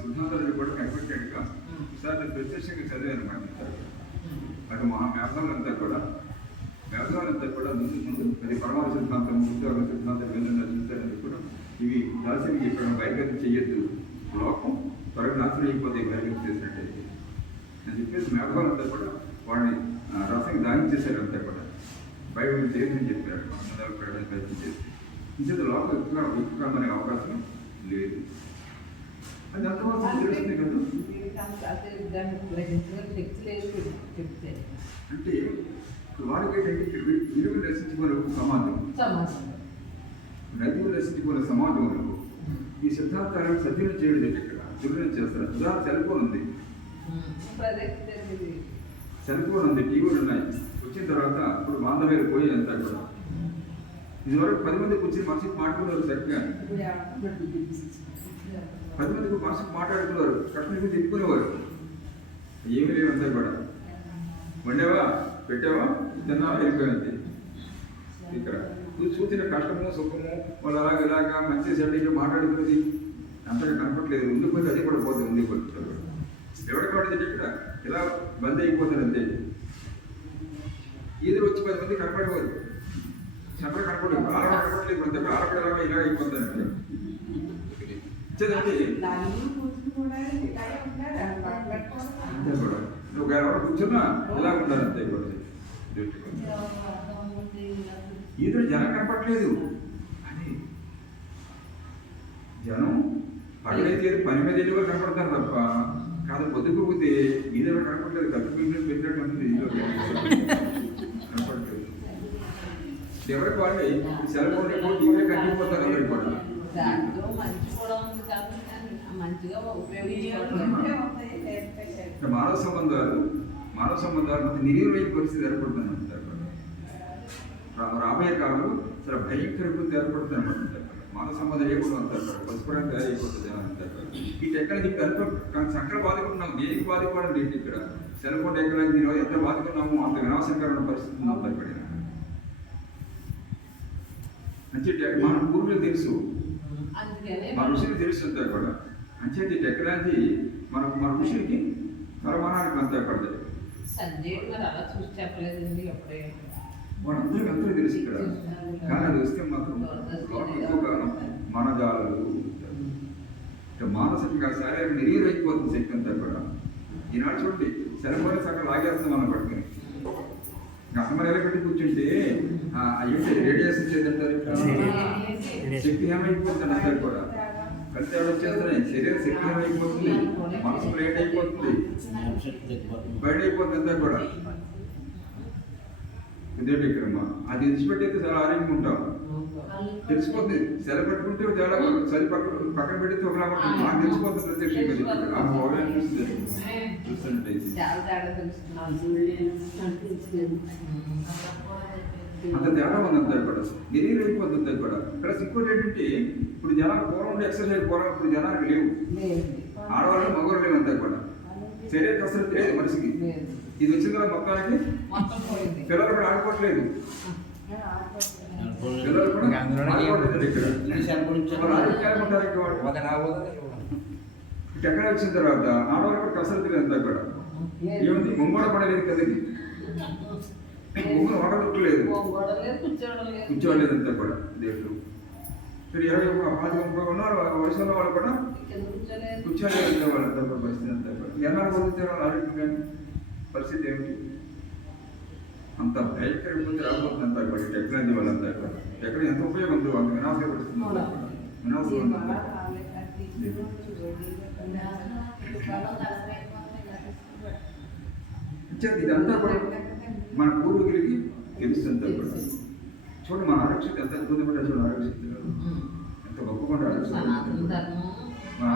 సిద్ధాంతాలు కూడా కనిపెట్టాడుగా ఈసారి ప్రత్యక్షంగా చదివాను మాట. అటు మా మేధావులంతా కూడా ముందు అది పరమాణు సిద్ధాంతం, ఉద్యోగ సిద్ధాంతం ఏదైనా చూస్తారని కూడా ఇవి దాసిని ఇక్కడ బహిర్గతం చెయ్యొద్దు, లోకం త్వరగా నాశనం అయిపోతే బహిర్గతం చేసినట్టయితే అని చెప్పేసి మేధావులంతా కూడా వాడిని వచ్చేసారు అంతా కూడా. బైబిల్ చేసి చెప్పారు అన్నదాలు పెట్టడానికి ప్రయత్నం చేసి ఇంత లోపల ఎక్కువ అనే అవకాశం లేదు. అది అంతవరకు తెలుస్తుంది కదా. అంటే వారికి ఏంటంటే విలువ నశించుకునే సమాజం, నైతిక నశించుకునే సమాజంలో ఈ సిద్ధాంతాలను సభ్యులు చేయడం ఇక్కడ దుర్గం చేస్తారు. ఉదాహరణ సెల్ ఫోన్ ఉంది, సెల్ ఫోన్ ఉంది, టీవీలు ఉన్నాయి. వచ్చిన తర్వాత ఇప్పుడు 100,000 పోయి అంతా కూడా ఇదివరకు 10 మంది కూర్చొని మనిషికి మాట్లాడుకున్నారు. సరిగ్గా 10 మందికి మనిషికి మాట్లాడుకున్నారు, కష్టం తిప్పుకునేవారు. ఏమి లేవు అంతా కూడా. వండావా, పెట్టావా, తిన్నావా, వెళ్ళిపోయింది. ఇక్కడ నువ్వు చూసిన కష్టము సుఖము వాళ్ళు ఇలాగా మంచి చెడ్డగా మాట్లాడుకునేది అంతగా కనపట్లేదు. ఉండిపోతే అది కూడా పోతుంది. ఉండిపోతుంది ఎవరికాడితే ఇక్కడ ఇలా బంద్ అయిపోతారు అంతే. ఎదురు వచ్చి 10 మంది కనపడేవారు, చెప్పడం కనపడలేదు, ఆడవాళ్ళు కనపడలేదు. అంతే ఆడవాళ్ళు ఎలాగా ఇలా అయిపోతారు అంతే. అంతే కూడా నువ్వు ఎవరు కూర్చున్నా ఇలా ఉంటారు అంతే కూడా. ఈదురు జనం కనపట్లేదు అని జనం పగలైతే పని మీద వెళ్ళి కూడా కనపడతారు తప్ప కాదు పొద్దుకోకపోతే ఈదరు కనపడలేదు. కత్తి పెట్టినట్టు ఉంటుంది, కనపడలేదు. ఎవరికి వాళ్ళే సెల్ ఫోన్ టీవీ కట్టిపోతారు అందరికి కూడా. మానవ సంబంధాలు మధ్య నిర్వీర్య పరిస్థితి ఏర్పడుతుంది. రాబోయే కాలంలో చాలా భయంకర వృత్తి ఏర్పడుతుంది అనమాట. మానవ సంబంధాలు ఏకుండా అంటారు, పరస్పరం తయారైపోతుంది అంటారు. ఈ టెక్నాలజీ సంకర బాధకున్నాం, దేనికి బాధపడండి ఏంటి ఇక్కడ సెల్ ఫోన్ టెక్నాలజీ ఎంత బాధకున్నామో అంత వినాశకరమైన పరిస్థితి ఏర్పడిన. మంచి మన పూర్వులు తెలుసు, మన ఋషులకు తెలుసు అంతా కూడా. అంచేది టెక్నాలజీ మన ఋషులకి పరమాణానికి అంతా పడతాయి. వాళ్ళందరికీ అందరూ తెలుసు ఇక్కడ. కానీ అది వస్తే మాత్రం ఎక్కువగా మనజాలు మానసికంగా శారీరక నిర్వీర్యమైపోతుంది శక్తి అంతా కూడా. ఈనాడు చూడండి సెలవుని సగం లాగేస్తాం మనం పట్టుకుని అసమని ఎలా పెట్టి కూర్చుంటే అయ్యి రేడియేషన్ చేద్దంటారు. శక్తి ఏమైపోతుంది అంతా కూడా. కలిసి వచ్చేస్తున్నాయి, శరీరం శక్తి ఏమైపోతుంది, మనసు లేట్ అయిపోతుంది, బయట అయిపోతుంది అంతా కూడా. ఇదే విక్రమ అది విడిచిపెట్టయితే చాలా ఆరోగ్యంగా ఉంటాం. తెలిసిపోతుంది సెల పెట్టుకుంటే చాలా సరి పక్కన పెడితే ఒకలా ఉంటుంది. నాకు తెలిసిపోతుంది ప్రత్యక్షంగా చూస్తున్నట్టయితే అంత తేడా ఉందంతా కూడా. గిరీలు అయిపోతుంది కూడా. ప్లస్ ఇంకోటి ఏంటంటే ఇప్పుడు జనాలు పూర్వం ఉండే ఎక్సర్సైజ్ పూర్వం ఇప్పుడు జనానికి లేవు. ఆడవాళ్ళు మగవాళ్ళు లేవు అంతా కూడా. శరీర కసరత్తు లేదు మనిషికి. ఇది వచ్చిన కదా మొత్తానికి పిల్లలు కూడా ఆడుకోవట్లేదు. పిల్లలు కూడా ఆడుకోవట్లేదు ఇక్కడ. ఎక్కడ వచ్చిన తర్వాత ఆడవాళ్ళు కూడా కసరత్తు లేదు అంతా కూడా. ఏముంది ముంగోడ పడలేదు కదండి, ముంగలు వడగొట్టలేదు, కూర్చోలేదు అంతా కూడా. దేవుడు 20-30 ఉన్నారు వయసులో వాళ్ళు కూడా కూర్చోలేదు వాళ్ళంతా కూడా. పరిస్థితి అంతా కూడా ఎలా పొందుతారు వాళ్ళు ఆరోగ్యంగా? పరిస్థితి ఏమిటి? అంత భయంకరమైన రాబోతుంది అంతా కూడా టెక్నాలజీ వాళ్ళంతా కూడా. ఎక్కడ ఎంత ఉపయోగం ఉందో అంత వినాశపడుతుంది. వినాశం ఇదంతా కూడా మన పూర్వీకులకి తెలుస్తుంది కూడా. చూడండి మన ఆరోగ్యత ఎంత అద్భుతం పడ్డా చూడండి. ఆరోగ్యత ఎంత గొప్పకుండా మన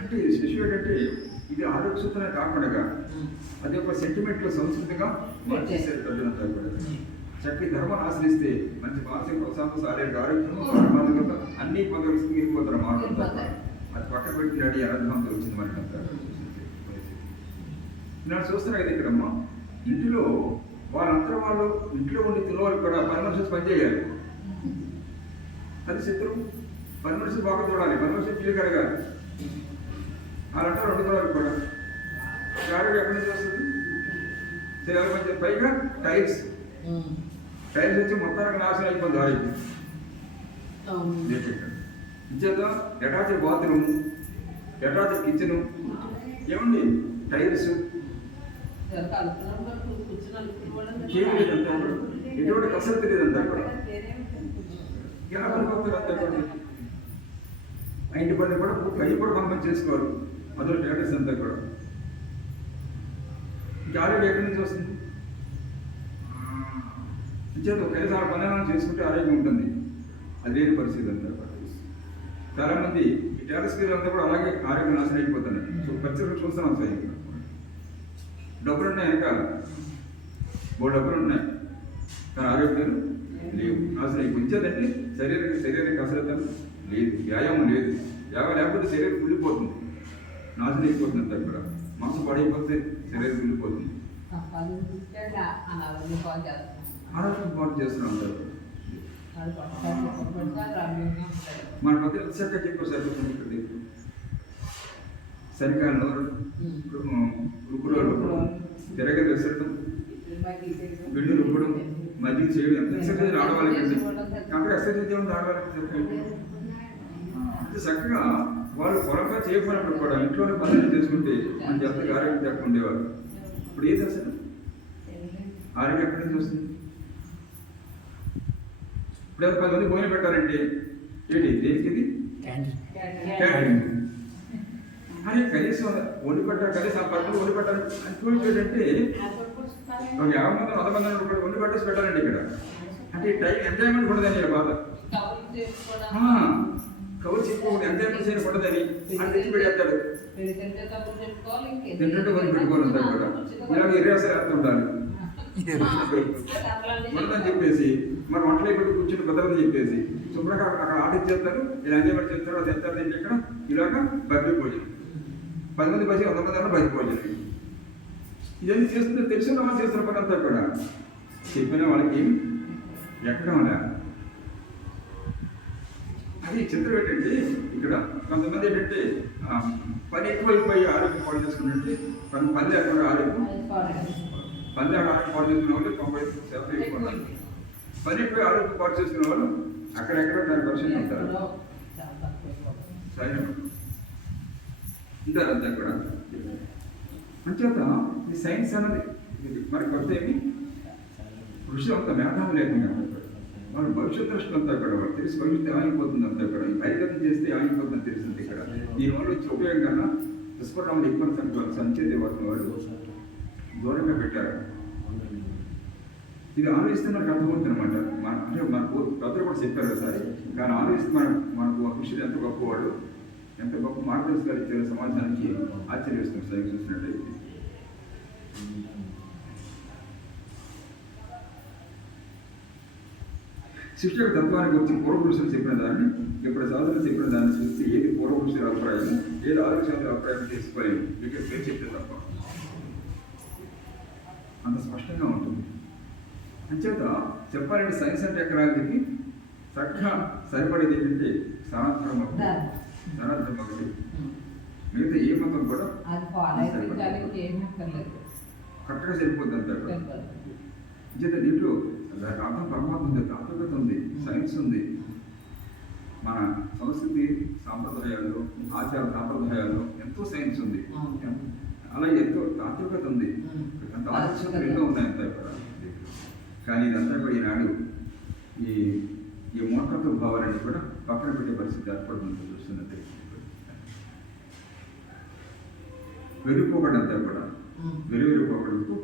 అంటే శిశువు ఏంటంటే ఇది ఆరోగ్య సూత్రమే కాకుండా అది ఒక సెంటిమెంట్లో సంస్కృతిగా మార్చేసారు ప్రజలంతా కూడా. చక్కటి ధర్మాన్ని ఆశ్రయిస్తే మంచి మానసిక ప్రోత్సాహం, శారీరక ఆరోగ్యం, అన్ని పొందవలసింది వెళ్ళిపోతారు మానవులంతా. అది పక్కన పెట్టినాడు అర్థమంతా వచ్చింది మనకంతా. నేను చూస్తున్నా కదా ఇక్కడమ్మా ఇంటిలో వాళ్ళంతా వాళ్ళు ఇంట్లో ఉండి తినవాళ్ళు కూడా పర్మనెన్స్ పని చేయాలి. అది శత్రువు. పర్మనెన్స్ బాగా చూడాలి, పర్మనెన్స్ ఇల్లు కడగాలి. వాళ్ళంతా 2 రోజులు కూడా గాడి ఎక్కడి నుంచి వస్తుంది? చేయాలి మంచి. పైగా టైల్స్ వచ్చి మొత్తానికి నాశనం అయిపోతుంది ఆరోగ్యం. ఇచ్చేద్దాం అటాచ్ బాత్రూమ్, అటాచ్ కిచెను, ఏమండి టైర్స్ ఏం లేదంతా కూడా ఎటువంటి కసరత్తు లేదంతా కూడా ఎలా పనిపోతారు అంతా కూడా ఆ ఇంటి పని కూడా అవి కూడా పంపని చేసుకోవాలి అందులో స్టేటస్ అంతా కూడా ఇంకా ఆరోగ్యం ఎక్కడి నుంచి వస్తుంది చేత కలిసి ఆ పనులను చేసుకుంటే ఆరోగ్యం ఉంటుంది అది లేని పరిస్థితి అంతా కూడా చాలామంది ఈ టెరస్ మీద అంతా కూడా అలాగే ఆరోగ్యం నాశనం అయిపోతున్నాయి సో పరిస్థితులు చూస్తున్నాం స్వయంగా డబ్బులు ఉన్నాయి వెనకాల డబ్బులు ఉన్నాయి కానీ ఆరోగ్యాలు లేవు నాశనం అయిపోయించేదంటే శరీర కసరత్తు లేదు వ్యాయామం లేదు వ్యాయామం లేకపోతే శరీరం కుళ్ళిపోతుంది నాశనం అయిపోతుంది అంతా కూడా మనసు పడైపోతే శరీరం కుళ్ళిపోతుంది ఆరోగ్యం పాటు చేస్తున్నాం అందరూ మన పక్కన చక్కగా చెప్పారు సరిపోతుంది ఇక్కడ చలికాలంలో రుబ్బురోలు తిరగ విసరడం పిండి రుబ్బడం మజ్జిగ చేయడం ఎంత ఎక్సర్సైజ్ ఆడవాళ్ళకి అక్కడ ఎక్సర్సైజ్ ఏముంది ఆడవాళ్ళకి అంత చక్కగా వాళ్ళు పొలంగా చేయకపోయినప్పుడు కూడా ఇంట్లోనే పనులు చేసుకుంటే మన జాతరకు ఆరోగ్యం తక్కువ ఉండేవారు ఇప్పుడు ఏది అసలు ఆరోగ్యం ఎక్కడి నుంచి వస్తుంది ఇప్పుడు 10 మంది భోజనం పెట్టారంటే ఏంటి దేనికి ఇది క్యాటరింగ్ అరే కనీసం వండి పెట్టారు కనీసం ఆ పట్టులు వండి పెట్టారు అని చూపించేటంటే ఒక 50 మంది 100 మంది వండి పెట్టేసి పెట్టాలండి ఇక్కడ అంటే టైం ఎంజాయ్మెంట్ ఉండదని బాధ కవర్ చెప్పుకోకూడదు ఎంజాయ్మెంట్ చేయడం ఉండదని అని తెచ్చి పెడతాడు తింటుంటే మనం పెట్టుకోవాలి కూడా ఇలాగ ఇరేసర్ వేస్తుంటారు మనదని చెప్పేసి మరి వంటలు పెట్టి కూర్చుని కుదరదని చెప్పేసి శుభ్రంగా అక్కడ ఆర్డర్ చేస్తారు ఇలా ఎంజాయ్మెంట్ చేస్తారు అది ఎంత ఏంటి ఇక్కడ ఇలాగా బర్త్డే భోజనం 10 మంది బసి 100 మంది అన్న బయట భోజనం ఇవన్నీ చేస్తుంటే తెలిసిన వాళ్ళు చేస్తున్న పని అంతా కూడా చెప్పిన వాళ్ళకి ఎక్కడం అలా అది చిత్రం ఏంటంటే ఇక్కడ కొంతమంది ఏంటంటే పని ఎక్కువైపోయి ఆరోగ్యం పాడు చేసుకున్నట్టు పని లేకుండా ఆరోగ్యం పని ఆరోగ్యం పాడు చేసుకున్న వాళ్ళు 90% ఎక్కువ పని ఎక్కువ ఆరోగ్యం పాడు చేసుకున్న వాళ్ళు అక్కడెక్కడ 10% ఉంటారు ఉంటారు అంతా కూడా అంచేత ఈ సైన్స్ అన్నది మరి కొత్త ఏమి కృషి అంత మేధావి లేకుండా వాళ్ళు భవిష్యత్ దృష్టి అంతా కూడా వాళ్ళు తెలిసి భవిష్యత్తు ఆగిపోతుంది అంతా కూడా ఈ బహిర్గతం చేస్తే ఆగిపోతుందని తెలిసింది ఇక్కడ దీనివల్ల వచ్చే ఉపయోగం కన్నా దుష్పరిణామాలు ఎక్కువ సంచేతి వాటిని వాళ్ళు దూరంగా పెట్టారు ఇది ఆలోచిస్తే మనకు అర్థమవుతుంది అనమాట అంటే మనకు పెద్దలు కూడా చెప్పారు సార్ కానీ ఆలోచిస్తే మనకు కృషి ఎంత గొప్పవాడు ఎంత గొప్ప మార్గదర్శకాలు ఇచ్చారు సమాజానికి ఆశ్చర్యస్తుంది సైకి చూసినట్టయితే శిష్ట తత్వానికి వచ్చి పూర్వపురుషులు చెప్పిన దాన్ని ఇప్పుడు సాధులు చెప్పిన దాన్ని చూస్తే ఏది పూర్వపురుషుల అభిప్రాయం ఏది ఆలోచనల అభిప్రాయం తీసుకోలేము ఇక్కడ పేరు చెప్తే తప్ప అంత స్పష్టంగా ఉంటుంది అంచేత చెప్పాలంటే సైన్స్ అండ్ టెక్నాలజీకి చక్కగా సరిపడేది ఏంటంటే సనాతన ఒకటి మిగతా ఏ మతం కూడా కరెక్ట్గా సరిపోద్ది అంతా అంచేత దీంట్లో అర్థం పరమాత్మ ఉంది తాత్వికత ఉంది సైన్స్ ఉంది మన సంస్కృతి సాంప్రదాయాల్లో ఆచార సాంప్రదాయాల్లో ఎంతో సైన్స్ ఉంది అలాగే ఎంతో తాత్వికత ఉంది అంత ఆలోచనలు ఎన్నో ఉన్నాయి అంతా కూడా కానీ ఇదంతా కూడా ఈనాడు ఈ మూర్ఖత్వ భావాలన్నీ కూడా పక్కన పెట్టే పరిస్థితి ఏర్పడుతుంది చూస్తున్నట్టు వెరిపోకడంతా కూడా వెరిపోకడంతో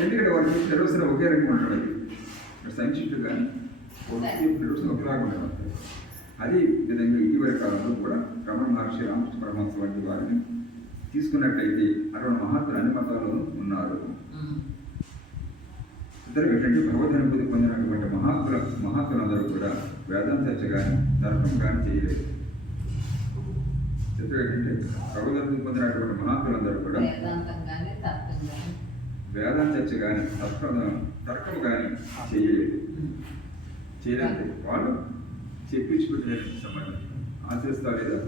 ఎందుకంటే వాటికి నిర్వచనం ఒకే రకంగా ఉంటాడు సైంటిస్ట్ కానీ నిర్వచనం ఒకేలాగా ఉంటాడు అదే విధంగా ఇటీవల కాలంలో కూడా రమణ మహర్షి రామకృష్ణ పరమహంస వంటి వారిని తీసుకున్నట్లయితే అటువంటి మహాత్ములు అన్ని మతాల్లోనూ ఉన్నారు ఇద్దరు ఏంటంటే భగవదనుభూతి పొందినటువంటి మహాత్ములందరూ కూడా వేదాంత చర్చ కానీ తర్కం కానీ చేయలేదు చిత్రం ఏంటంటే భగవదనుభూతి పొందినటువంటి మహాత్ములందరూ కూడా వేదాంత చర్చ కానీ తర్కము కానీ చేయలేదు వాళ్ళు చెప్పించుకుంటే సంబంధం ఆచరిస్తా లేదా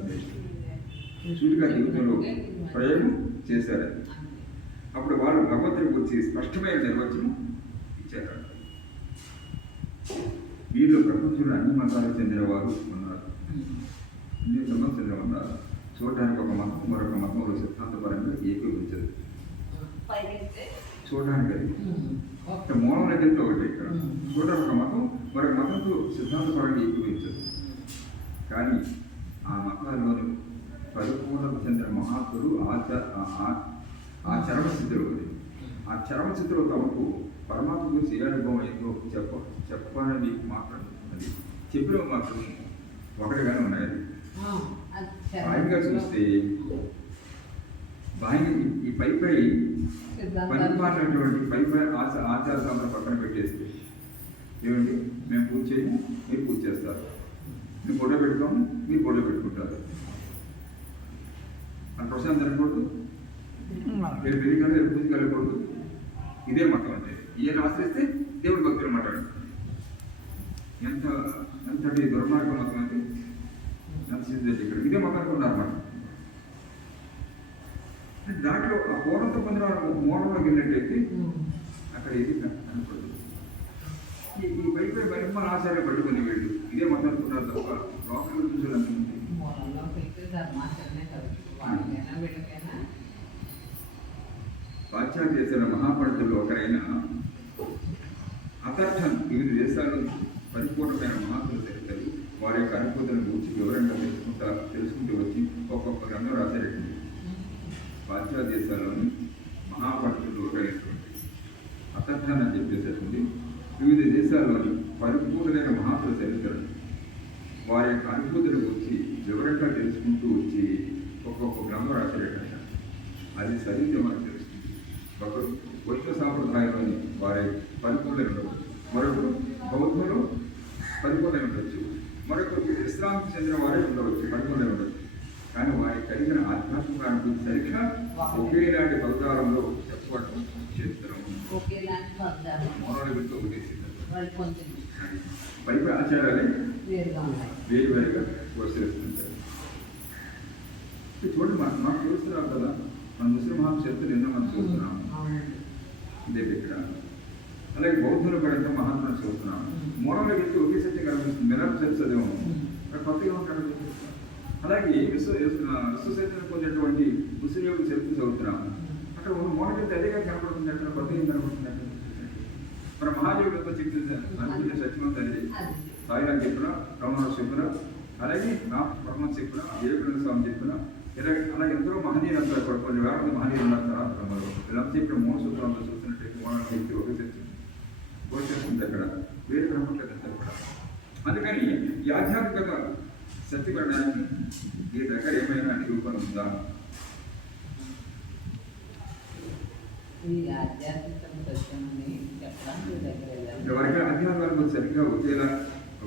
సూటిగా జీవితంలో ప్రయోగం చేశారు అప్పుడు వాళ్ళు భగవంతుడికి వచ్చి స్పష్టమైన నిర్వచనం ఇచ్చారు వీళ్ళు ప్రపంచంలో అన్ని మతాలకు చెందిన వారు ఉన్నారు ఉన్నారు. చూడడానికి ఒక మతం మరొక మతంలో సిద్ధాంతపరంగా ఏకీభవించదు. చూడడానికి అది మూలంలో చెప్తే ఒకటి ఇక్కడ చూడడానికి ఒక మతం మరొక మతంతో సిద్ధాంతపరంగా ఏకీభవించదు. కానీ ఆ మతాల్లోని పరిపూర్ణత చెందిన మహాత్ములు ఆ చరమస్థితిలో ఉంది. ఆ చరమస్థితిలో తమకు పరమాత్మ గురించి ఏ అనుభవం ఏంటో చెప్పని మాత్రం అది చెప్పిన మాత్రం ఒకటిగానే ఉన్నాయి. బాహ్యంగా చూస్తే ఈ పై పరిపాలనటువంటి పై ఆచార సాధన పక్కన పెట్టేస్తే ఏమండి, మేము పూజ చేయము, మీరు పూజ చేస్తారు, మేము ఫోటో పెట్టుకోము, మీరు ఫోటో పెట్టుకుంటారు అని ప్రశాంత్ అనకూడదు, మీరు పెరిగారు పూజ కలగకూడదు. ఇదే మతం అంటే ఈయన ఆశ్రయిస్తే దేవుడి భక్తులు మాట్లాడు. ఎంతటి దుర్మార్గ మతం అంటే ఇక్కడ ఇదే మతానికి ఉన్నారన్నమాట. దాంట్లో ఆ పూర్వంతో పొందిన మూలంలోకి వెళ్ళినట్టయితే అక్కడ ఇది కనపడదు. ఈ పై పరిమాణ ఆచార్య పట్టుకుని వీళ్ళు ఇదే మతం అనుకున్నారు తప్ప లోకంలో చూసేదంటుంది. పాశ్చాత్య దేశాల మహాపండితులు ఒకరైన అతర్థన్ వివిధ దేశాల్లో పరిపూర్ణమైన మహాత్ముల చరిత్రలు వారి యొక్క అనుభూతులను గురించి వివరంగా తెలుసుకుంటూ వచ్చి ఒక్కొక్క గ్రంథం రాశారండి. పాశ్చాత్య దేశాల్లోని మహాపండితులు ఒకరైనటువంటి అతర్థన్ అని చెప్పేసేటువంటి వివిధ దేశాల్లోని పరిపూర్ణమైన మహాత్ముల చరిత్రలు వారి యొక్క అనుభూతుల గురించి వివరంగా తెలుసుకుంటూ వచ్చి ఒక్కొక్క గ్రంథం రాశారట. అది చదివితే మనకు తెలుస్తుంది. ఒకరు వైష్ణవ సాంప్రదాయంలోని వారి పరిపూర్ణ ఉండవచ్చు, మరొకరు బౌద్ధంలో పరిపూర్ణ ఉండొచ్చు, మరొకరు ఇస్లాంకి చెందిన వారే ఉండవచ్చు, పరిపూర్ణ ఉండవచ్చు. కానీ వారి కలిగిన ఆధ్యాత్మిక అనుభూతి సరిగ్గా ఒకేలాంటి పదార్థంలో చెప్పడం చేస్తారు. మౌనాలు ఉపదేశిస్తారు. పై ఆచారాలే వేరువేరుగా ప్రోత్సహిస్తుంటారు. చూడండి, మాకు చూస్తున్నాం కదా, మన ముస్లిం మహాశక్తులు ఎన్నో మనం చూస్తున్నాము. ఇదే ఇక్కడ అలాగే బౌద్ధులు కూడా ఎంతో మహాత్మను చూస్తున్నాము. మూలంలో వ్యక్తి ఒకే సత్యం కనిపిస్తుంది. మినర్ చదివాము, కొత్తగా ఉంటాడు. అలాగే విశ్వసత్యం పొందినటువంటి ముస్లిం యొక్క చరిత్ర చదువుతున్నాము. అక్కడ మూలకెళ్తే అదేగా కనపడుతుంది, అక్కడ కొత్తగా కనపడుతుంది. మన మహాయోగులతో చెప్తుంది అనుకుంటే సత్యవంత అది సాయిరాజ్ చెప్పిన, రమణ చెప్పిన, అలాగే నా పరమహంస చెప్పిన, వివేకానంద స్వామి చెప్పిన, అలాగే ఎంతో మహనీయులు అంటారు. కొన్ని వేల మంది మహనీయులు ఉన్నారు తర్వాత క్రమంలో. వీళ్ళంతా చెప్పిన మోహన సూత్రాలతో చూస్తున్నట్టు మోహన వ్యక్తి ఒక చేస్తుంది అక్కడ వేరే కనపడలేదు అంతా కూడా. అందుకని ఈ ఆధ్యాత్మికత సత్యపడడానికి ఈ దగ్గర ఏమైనా నిరూపణ ఉందా? ఎవరికైనా ఆధ్యాత్మిక సరిగ్గా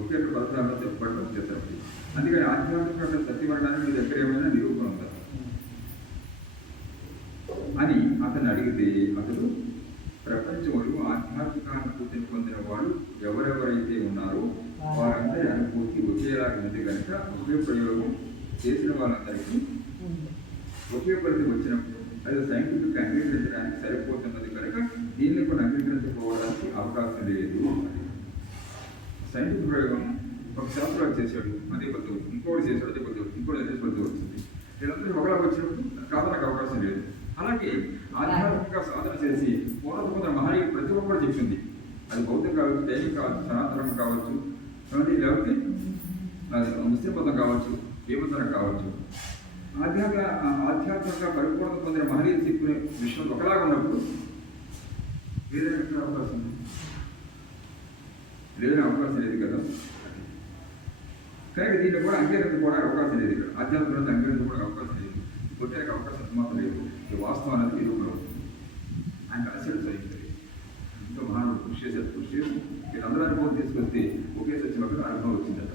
ఒకే పత్రాలను చెప్పడం చేస్తారు. అందుకని ఆధ్యాత్మిక సత్యపడడానికి మీ దగ్గర ఏమైనా నిరూపణ ఉందా అని అతను అడిగితే, అతడు ప్రపంచంలో ఆధ్యాత్మిక అనుభూతిని పొందిన వాళ్ళు ఎవరెవరైతే ఉన్నారో వారందరి అనుభూతి ఒకేలాగా ఉంది కనుక ఒకే ప్రయోగం చేసిన వాళ్ళందరికీ ఒకే ఫలితం వచ్చినప్పుడు అది సైంటిఫిక్ అంగీకరించడానికి సరిపోతున్నది కనుక దీన్ని కూడా అంగీకరించకపోవడానికి అవకాశం లేదు. సైంటిఫిక్ ప్రయోగం ఒక శాస్త్రాలు చేశాడు, అదే పద్ధతి, ఇంకోటి చేశాడు, అదే పద్ధతి, ఇంకోటి అదే పద్ధతి వచ్చింది. వీళ్ళందరూ ఒకలా వచ్చినప్పుడు కాదనకు అవకాశం లేదు. అలాగే ఆధ్యాత్మిక సాధన చేసి పూర్వత మహనీయులు ప్రతి ఒక్కరు చెప్పింది. అది బౌద్ధం కావచ్చు, జైనం కావచ్చు, సనాతనం కావచ్చు, లేకపోతే ముస్లిం మతం కావచ్చు, ఏ మతం కావచ్చు. ఆధ్యాత్మిక పరిపూర్ణత పొందిన మహనీయులు చెప్పుకునే విషయం ఒకలాగా ఉన్నప్పుడు ఏదైనా ఎక్కడ అవకాశం లేదని అవకాశం లేదు కదా. కానీ దీన్ని కూడా అంగీకరించుకోవడానికి అవకాశం లేదు. ఇక్కడ ఆధ్యాత్మిక అంగీకరించుకోవడానికి అవకాశం లేదు. కొట్టడానికి అవకాశం మాత్రం లేదు. ఈ వాస్తవం అనేది నిరూపణ అవుతుంది. ఆయన రాశాడు సైంటిఫిక్ ఎంతో మానవుడు కృషి చేసి వీళ్ళందరూ అనుభవం తీసుకొస్తే ఒకే సత్యం ఒక అనుభవం వచ్చిందట.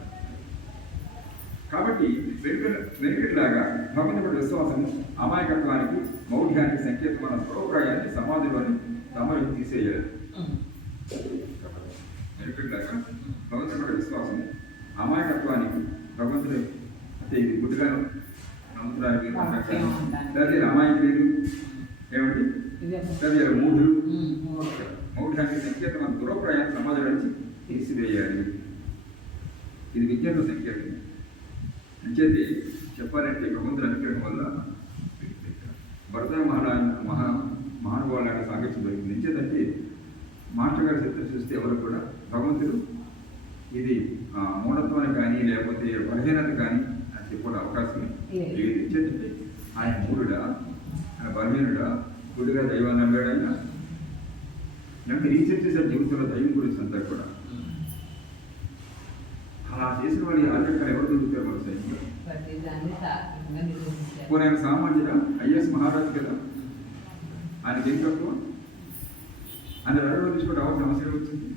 కాబట్టి వెనుకటిలాగా భగవంతుడి విశ్వాసము అమాయకత్వానికి మౌఢ్యానికి సంకేతమైన ప్రోప్రాయాన్ని సమాధిలోని సమయం తీసేయాలి. వెనుకటిలాగా భగవంతుడి విశ్వాసము అమాయకత్వానికి భగవంతుడు అంటే ఇది గుడ్డుగా నమ్ముతున్నానికి అమాయకులు ఏమండి మూఢులు మౌఢ్యానికి సంకేతమైన దురప్రాయాన్ని సమాజం నుంచి తీసివేయాలి. ఇది విజ్ఞాన సంకేతం. అంచేది చెప్పాలంటే భగవంతుడి అనుగ్రహం వల్ల భరత మహానుభావులు అనే సాంగత్యం దొరికింది. ఎంచేదంటే మాస్టర్ గారి చిత్రం చూస్తే ఎవరు కూడా భగవంతుడు ఇది మూఢత్వాన్ని కానీ లేకపోతే బలహీనత కానీ అని చెప్పే అవకాశం లేదు. ఎంచేదంటే ఆయన మూఢుడా, ఆయన బలహీనుడా, గుడిగా దైవాన్ని నమ్మాడు ఆయన. అంటే రీసెర్చ్ చేశారు జీవితంలో దైవం గురించి అంతా కూడా. అలా చేసిన వాళ్ళు ఆధ్యాత్మిక ఎవరు దొరుకుతారు మన సైన్యంలో? పోనీ ఆయన సామాన్యుడా, ఐఎస్ మహారాజు కదా, ఆయనకి ఏం తక్కువ? ఆయన రెండో తీసుకుంటే అవసరం వచ్చింది.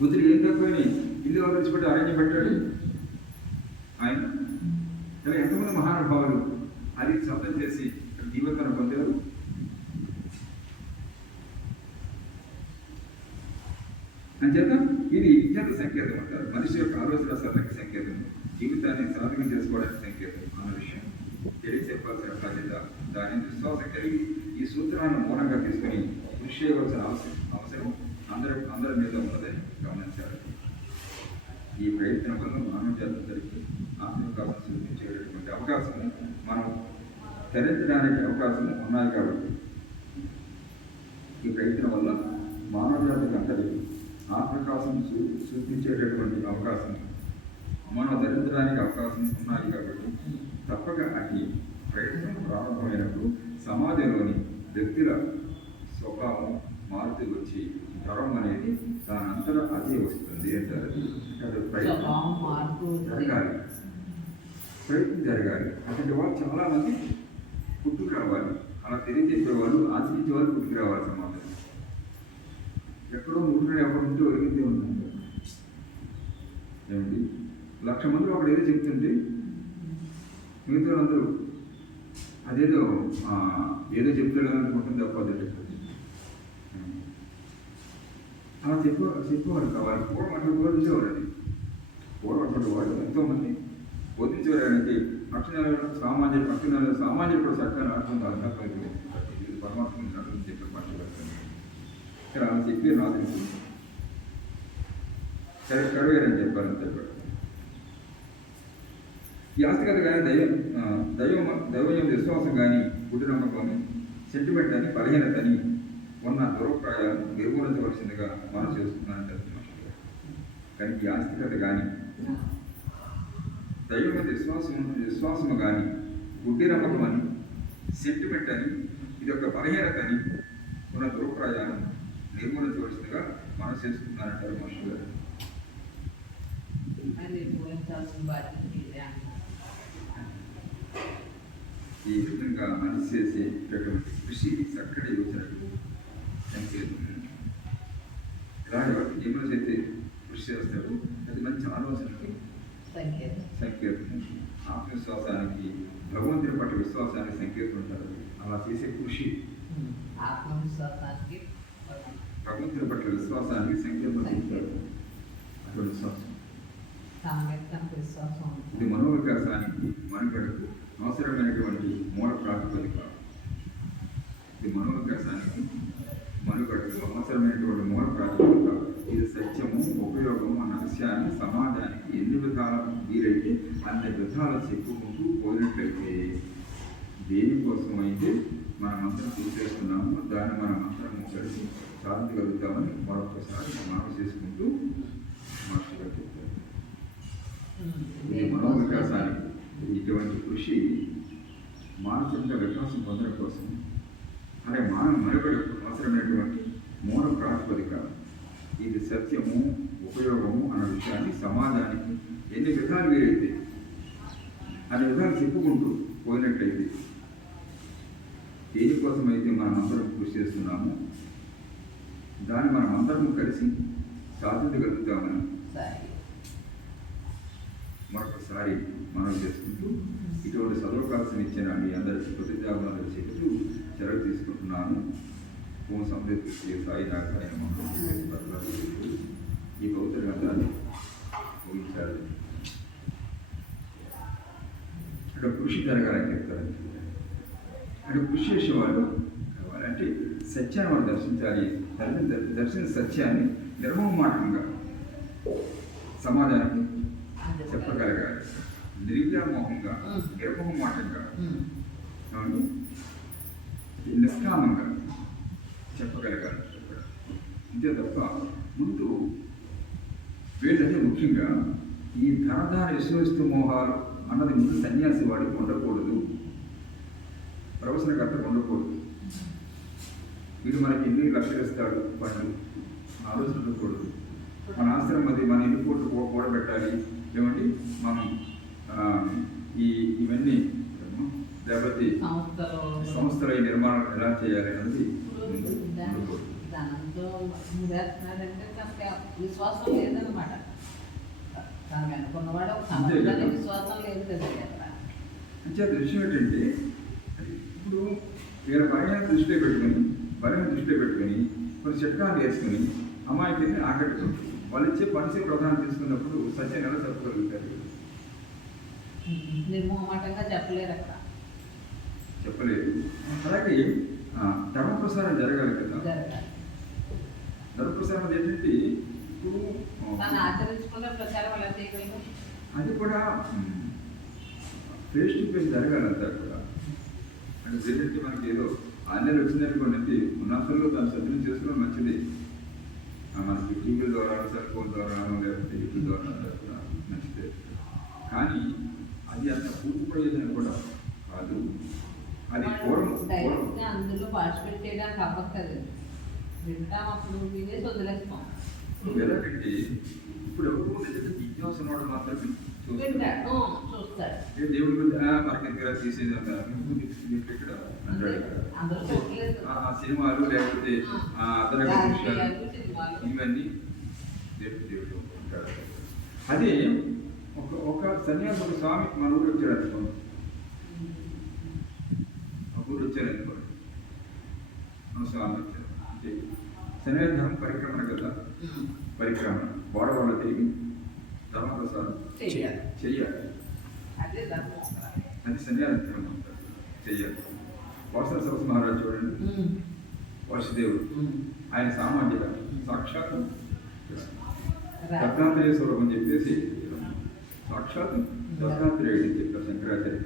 బుద్ధుడికి ఏం తక్కువని ఇల్లు వదిలించుకుంటే అరణ్యం పెట్టాడు ఆయన. ఇలా ఎంతమంది మహానుభావులు అది శబ్దం చేసి జీవితాన్ని పొందారు. అంచేత ఇది విజ్ఞాన సంకేతం అంటారు. మనిషి యొక్క ఆలోచన సరళకి సంకేతం, జీవితాన్ని సాధకం చేసుకోవడానికి సంకేతం అన్న విషయం తెలియచెప్పాల్సిన బాధ్యత దాని విశ్వాసం కలిగి ఈ సూత్రాలను మూలంగా తీసుకుని కృషి చేయవలసిన అవసరం అందరి మీద ఉన్నదని గమనించాలి. ఈ ప్రయత్నం వల్ల మానవ జాతరికి ఆత్మవిశ్వాసం సృష్టించేటటువంటి అవకాశం మనం తెరించడానికి అవకాశం ఉన్నాయి. కాబట్టి ఈ ప్రయత్నం వల్ల మానవ జాతికి అంతటి ఆత్మవిశ్వాసం సృష్టించేటటువంటి అవకాశం మనం ధరించడానికి అవకాశం ఉన్నాయి. కాబట్టి తప్పక అటు ప్రయత్నం ప్రారంభమైనప్పుడు సమాజంలోని వ్యక్తుల స్వభావం మారుతూ వచ్చి జ్వరం అనేది దానంతటా అదే వస్తుంది అంటారు. జరగాలి, ప్రయత్నం జరగాలి. అటువంటి వాళ్ళు చాలామంది పుట్టుకు రావాలి. అలా తెలియజెప్పేవాళ్ళు, ఆచరించే వాళ్ళు పుట్టుకు రావాలి సమాజం. ఎక్కడో నూట ఎక్కడ ఉంటే ఒరిగితే ఉందండి ఏమిటి 1,00,000 మందిలో ఒకడు ఏదో చెప్తుంటే మిగతా అందరూ అదేదో ఏదో చెప్తాడు అనుకుంటుంది తప్ప అదే అలా చెప్పేవారు కావాలి. పూర్వం అట్లా బోధించేవారు. అది పూర్వం అటువంటి వాళ్ళు ఎంతోమంది బోధించేవారు. ఆయనకి సామాన్యులు కూడా చక్కగా ఆడుతుంది. అర్థమైపోయింది పరమాత్మ నడుతుంది చెప్పే మాట్లాడుతుంది. ఇక్కడ ఆమె చెప్పి నాకు కడువేరని చెప్పారంతే. ఈ ఆస్తికత కానీ దైవం విశ్వాసం కానీ గుడ్డి నమ్మకం సెంటిమెంట్ అని బలహీనత అని ఉన్న దురభిప్రాయాలను నిర్మూలించవలసిందిగా మనం చేస్తున్నానంటే కానీ ఈ ఆస్తికత కానీ దైవం మీద విశ్వాసము కానీ గుడ్డి నమ్మకం అని సెంటిమెంట్ అని ఇది ఒక బలహీనత అని ఉన్న దురభిప్రాయాలను నిర్మూలించవలసిందిగా మనం చేసుకుంటున్నారంటారు మనుషులు గారు. ఈ విధంగా మనిషి చేసేటటువంటి కృషి చక్కటి యోచన సంకేతం. ఇలాంటి వాటి జీవన చేతి కృషి చేస్తాడు. అది మంచి ఆలోచనకి సంకేతం. ఆత్మవిశ్వాసానికి, భగవంతుని పట్ల విశ్వాసానికి సంకేతం ఉంటారు. అలా చేసే కృషి ఆత్మవిశ్వాసానికి, భగవంతుని పట్ల విశ్వాసానికి సంకేతం ఉంటారు. అటువంటి విశ్వాసం ఇది మనోవికాసానికి, మనుగడకు అవసరమైనటువంటి మూల ప్రాతిపదిక. ఇది మనోవికాసానికి, మనుగడకు అవసరమైనటువంటి మూల ప్రాతిపదిక. ఇది సత్యము, ఉపయోగము అన్న విషయాన్ని సమాజానికి ఎన్ని విధాలు వీలైతే అన్ని విధాలు చెప్పుకుంటూ పోయినట్లయితే దేనికోసమైతే మనమందరం కృషి చేస్తున్నామో దాన్ని మనమందరం కలిసి సాధించగలుగుతామని మరొకసారి మనం చేసుకుంటూ మాస్టర్ గారు చెప్తారు. ఇది మనోవికాసానికి ఇటువంటి కృషి మానసిక వికాసం పొందడం కోసం అనే మనుగడకు అవసరమైనటువంటి మూల ప్రాతిపదిక. ఇది సత్యము, ఉపయోగము అన్న విషయాన్ని సమాజానికి ఎన్ని విధాలు వీలైతే అన్ని విధాలు చెప్పుకుంటూ పోయినట్లయితే దేనికోసమైతే మనమందరం కృషి చేస్తున్నామో దాన్ని మనమందరం కలిసి సాధించగలుగుతామని మరొకసారి మనం చేసుకుంటూ ఇటువంటి సదవకాశం ఇచ్చిన మీ అందరికీ కృతజ్ఞతలు చెబుతూ సెలవు తీసుకుంటున్నాను. ఓం సమృద్ధి సాయి నారాయణ ఈ పవిత్ర గ్రంథాన్ని ముగించాలి. అక్కడ కృషి జరగాలని చెప్తారు. అక్కడ కృషి చేసేవాళ్ళు కావాలంటే సత్యాన్ని వాళ్ళు దర్శించాలి. దర్శించిన సత్యాన్ని నిర్మమాటంగా సమాజానికి చెప్పగలగాలి. లీలామోహంగా నిర్మోహమాటంగా ఏమండి నిష్కామంగా చెప్పగలగాలి. అంతే తప్ప ముందు వీళ్ళంటే ముఖ్యంగా ఈ ధనధార విశ్వస్తు మోహాలు అన్నది ముందు సన్యాసి వాడికి ఉండకూడదు, ప్రవచనకర్తకు ఉండకూడదు. వీడు మనకి ఎన్ని లక్షలు ఇస్తాడు వాళ్ళు ఆలోచన ఉండకూడదు. మన ఆశ్రమం అది మన ఎన్ని కోట్లు కూడబెట్టాలి, ఏమండి మనం ఇవన్నీ లేకపోతే సంస్థల నిర్మాణం ఎలా చేయాలి అనేది ధనంతో ముడేస్తున్నాడంటే తనకి విశ్వాసం లేదనమాట. తను వెనుకున్నవాడు ఒక సమస్యలో విశ్వాసం లేదు కదా. అంటే విషయం ఏంటంటే ఇప్పుడు వీళ్ళ బలహీన దృష్టిలో పెట్టుకొని కొన్ని చిట్కాలు వేసుకొని అమాయకుల్ని ఆకట్టుకుంటారు. వాళ్ళు ఇచ్చే పనిసే ప్రధానం తీసుకున్నప్పుడు సత్యం ఎలా చెప్పగలుగుతారు? నిర్మోహమాటంగా చెప్పలేరు అక్కడ, చెప్పలేదు. అలాగే ధర్మ ప్రసారం జరగాలి కదా. ధర్మ ప్రసారం ఏంటంటే ఇప్పుడు ఆచరించుకున్న ప్రచారం ఎలా చేయగలరు? అది కూడా ఫేస్ టు ఫేస్ జరగాలంతా కూడా. అంటే ఏంటంటే మనకి ఏదో ఆన్లైన్ వచ్చిందనుకోండి, ఉన్నంతలో దాన్ని సద్వినియోగం చేసుకోవడం మంచిది. మనకి టీవీల ద్వారా, సెల్ ఫోన్ ద్వారా, లేకపోతే యూట్యూబ్ ద్వారా కూడా మంచిదే. కానీ అది అంత పూర్తి ప్రయోజనం కూడా కాదు. అది అందులో పార్టిసిపేట్ చేయడానికి అవ్వదు. వింటాం, అప్పుడు వినేసి వదిలేస్తాం. ఎలాగంటే ఇప్పుడు ఎవరు నిజంగా విజ్ఞాసం వాడు మాత్రమే చూస్తారు. దేవుడి గురించి మనకి దగ్గర తీసేది ఇక్కడ సినిమాలు లేకపోతే అదనపు విషయాలు ఇవన్నీ దేవుడు ఉంటాడు. అదే ఒక సన్యాసి స్వామి మన ఊరు వచ్చాడు అనుకోండి, వచ్చారనుకోండి, మన స్వామి వచ్చారు అంటే సన్యాసం పరిక్రమణ కదా. పరిక్రమణ వాడవాళ్ళ తిరిగి ధర్మప్రసాదం చెయ్యాలి. అది సన్యాసం చెయ్యాలి. వాసన సరస్సు మహారాజు చూడండి, వాసుదేవుడు ఆయన సామాన్యుడు, సాక్షాత్ దత్తాత్రేయ స్వరూపం అని చెప్పేసి సాక్షాత్ దత్తాత్రేయుడు అని చెప్పారు శంకరాచార్య.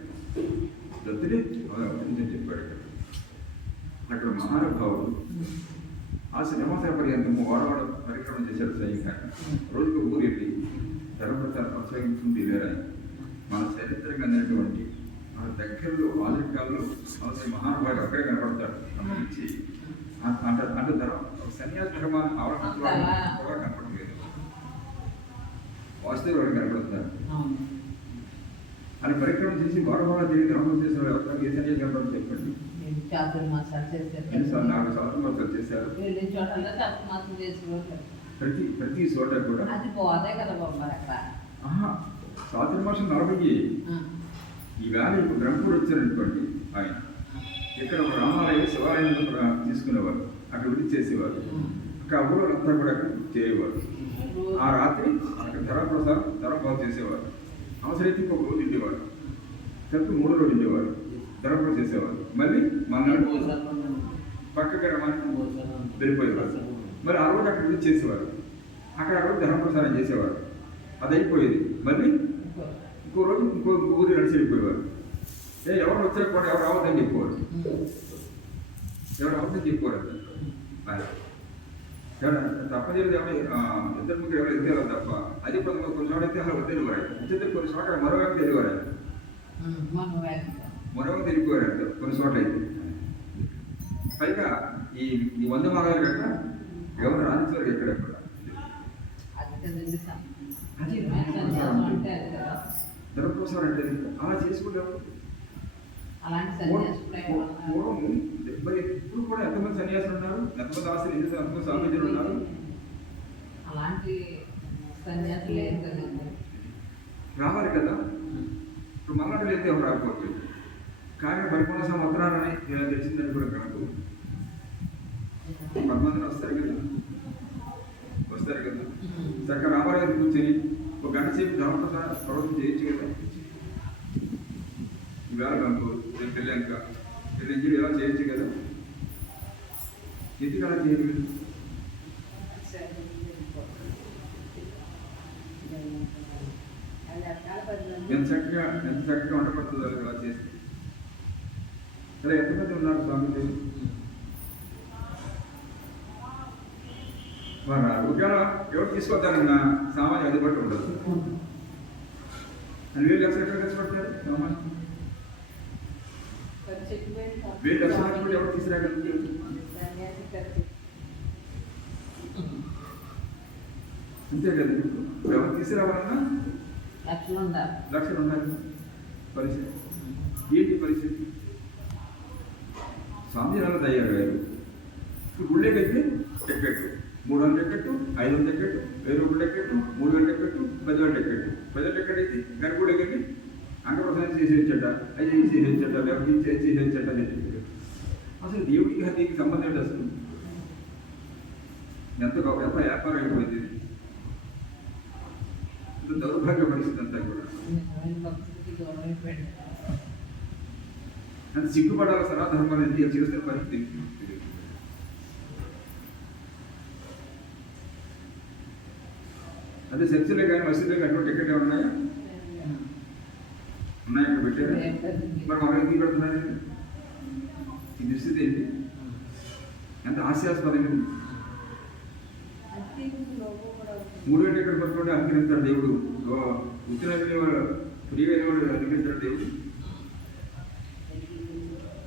దత్తుడే అవతరించని చెప్పాడు. అక్కడ మహానుభావుడు ఆ సంవత్సర పర్యంతము వాడవాడ పరిక్రమణ చేశాడు. స్వయంగా రోజుకు ఊరు వెళ్ళి ధర్మప్రచారం కొనసాగించుకుంటూ వెళ్ళారు. మన చరిత్రగా అనేటువంటి మన దగ్గరలో ఆధునికాల్లో అవసరం మహానుభావుడు అక్కడే కనపడతాడు. గమనించి అంటే ధర్మ సన్యాస ధర్మాన్ని ఆవరణలో కూడా కనపడలేదు. వాసుదేవుడు కనపడతాడు. అని పరిక్రమణ చేసి వాడవాడ తిరిగి ధర్మం చేసిన ఎవరికి ఏ సన్యాసం కనపడదు చెప్పండి. 4 సంవత్సరాలు చేశారు. ప్రతి చోట కూడా చాతుర్మాసం 40. ఈవేళ ఇప్పుడు బ్రహ్మపుడు వచ్చారనుకోండి, ఆయన ఇక్కడ ఒక రామాలయం శివాలయం తీసుకునేవారు, అక్కడ విడిచి చేసేవారు. అక్కడ ఊళ్ళంతా కూడా అక్కడ చేయవారు. ఆ రాత్రి అక్కడ ధర్మప్రసాదం చేసేవారు. అవసరమైతే ఇంకొక రోజు ఉండేవారు, కలిపి 3 రోజులు ఉండేవారు, ధర్మప్రసాదం చేసేవారు. మళ్ళీ మన్నాడు పక్కకి వెళ్ళిపోయేవారు. మరి ఆ రోజు అక్కడ విడిచి చేసేవారు. అక్కడ ఆ రోజు ధర్మప్రసాదం చేసేవారు. అది అయిపోయేది. మళ్ళీ ఇంకో రోజు ఇంకో ఊరి నడిచి వెళ్ళిపోయేవారు. ఎవరు వచ్చారు కూడా ఎవరు రావద్దని చెప్పేవారు. ఎవరు రావద్దని చెప్పేవారు. తప్పనిసరి ఇద్దరు ముగ్గురు ఎవరు ఎత్తేవారు తప్ప. అది కొన్ని చోట అయితే అలా వదిలేవారు. అయితే కొన్ని చోట్ల మరో వ్యక్తి తెలివారు, మరో వ్యక్తి వెళ్ళిపోయారు కొన్ని చోట్ల అయితే. పైగా ఈ 100 భాగాలు కన్నా ఎవరు రాణించారు ఎక్కడెక్కడ. అది ధర్మప్రసారం అంటే అలా చేసుకుంటారు. పూర్వం 70 ఇప్పుడు కూడా ఎంతమంది సన్యాసులు ఉన్నారు, ఎంతమంది ఆశ్రయం, ఎంతమంది స్వామీజీలు ఉన్నారు. అలాంటి సన్యాసులు రావాలి కదా. ఇప్పుడు మన్నాడు వెళ్తే ఎవరు రాకపోవచ్చు. కానీ పరిపూర్ణ సంవత్సరాలని తెలిసిందని కూడా కాదు. 10 మంది వస్తారు కదా. చక్కగా రామారావు కూర్చొని ఒక గంట సేపు ధర్మప్రసాద ప్రవచనం చేయొచ్చు కదా. ఈవేళ కనుకో రేపు పెళ్ళాక పెళ్ళి ఎలా చేయొచ్చు కదా. ఎందుకు అలా చేయలేదు? అది ఎంత చక్కగా వంటపడుతుందో అలా చేస్తే. ఇలా ఎంతమంది ఉన్నారు స్వామి? మరి ఒకవేళ ఎవరు తీసుకొద్దారన్నా సామాన్యం అందుబాటు ఉండదు. అని 1,000 లక్షలు ఎక్కడ ఖర్చు పడతారు సామాన్యం? 1,000 లక్షలు ఖర్చు పెట్టి ఎవరు తీసుకురాగలుగుతారు? అంతే కదా. ఎవరు తీసుకురావాలన్నా లక్షలు ఉండాలి. పరిస్థితి ఏంటి పరిస్థితి? స్వామి అలా తయారయ్యారు. ఇప్పుడు గుళ్ళేకైతే టికెట్ 300 టికెట్, 500 టికెట్, 1000 రూపాయలు టికెట్, 3000 టికెట్, 10,000 టికెట్. 10,000 టికెట్ అయితే గర్భగుడికి అంగప్రసాదం చేసేయచ్చట, అది చేసేయచ్చట, లేకపోతే చేసేయచ్చట అని చెప్పారు. అసలు దేవుడికి హత్యకి సంబంధం ఏంటి అసలు? ఎంత వ్యాపారం అయిపోయింది. దౌర్భాగ్య పరిస్థితి అంతా కూడా. అంత సిగ్గుపడాలి సనాతనం అనేది చేస్తున్న పరిస్థితి. అదే చర్చిలే కానీ మసీదులే కానీ అటువంటి టికెట్ ఏమైనా ఉన్నాయా? ఉన్నాయి, అక్కడ పెట్టారు. మరి మనం ఎందుకు పెడుతున్నారు? ఈ దుస్థితి ఏంటి? ఎంత హాస్యాస్పదంగా. 3,000 టికెట్ పట్టుకుంటే అనుగ్రహిస్తాడు దేవుడు. ఉత్తిన ఫ్రీగా వెళ్ళేవాడు అనుగ్రహిస్తాడు దేవుడు.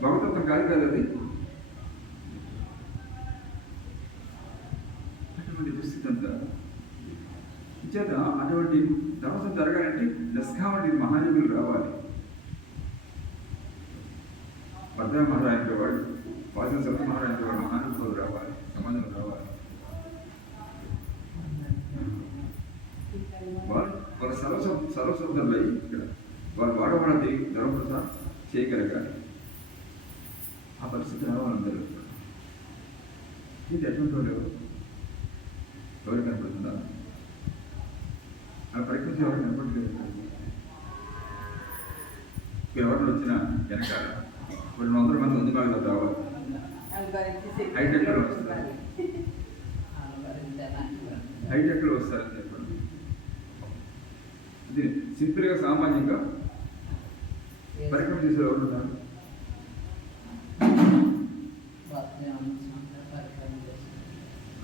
భగవతత్వం కాదు కదా అది. అటువంటి దుస్థితి అంతా చేత అటువంటి ధర్మసం జరగాలంటే దశకావంటి మహాయోగులు రావాలి. భద్ర మహారాజు వాడు, వాసన సత్య మహారాజు వాడు మహానుభావులు రావాలి, సమాజం రావాలి. వాళ్ళ సర్వశబ్దాలు ఇక్కడ వాళ్ళు వాడవాడి ధర్మప్రసాద్ చేయగలగాలి. ఆ పరిస్థితి రావాలందరూ. ఇది ఎటువంటి వాళ్ళు ఎవరు కనపడుతుందా? ఆ ప్రకృతి ఎవరు కనపడలేదు. ఎవరిని వచ్చినా వెనకాల 200 మంది ఉద్యమాలుగా రావాలి. హైటెక్లో వస్తారు, హైటెక్లో వస్తారని చెప్పండి. ఇది సింపుల్గా సామాన్యంగా పరిక్రమ చేసే ఎవరు ఉన్నారు?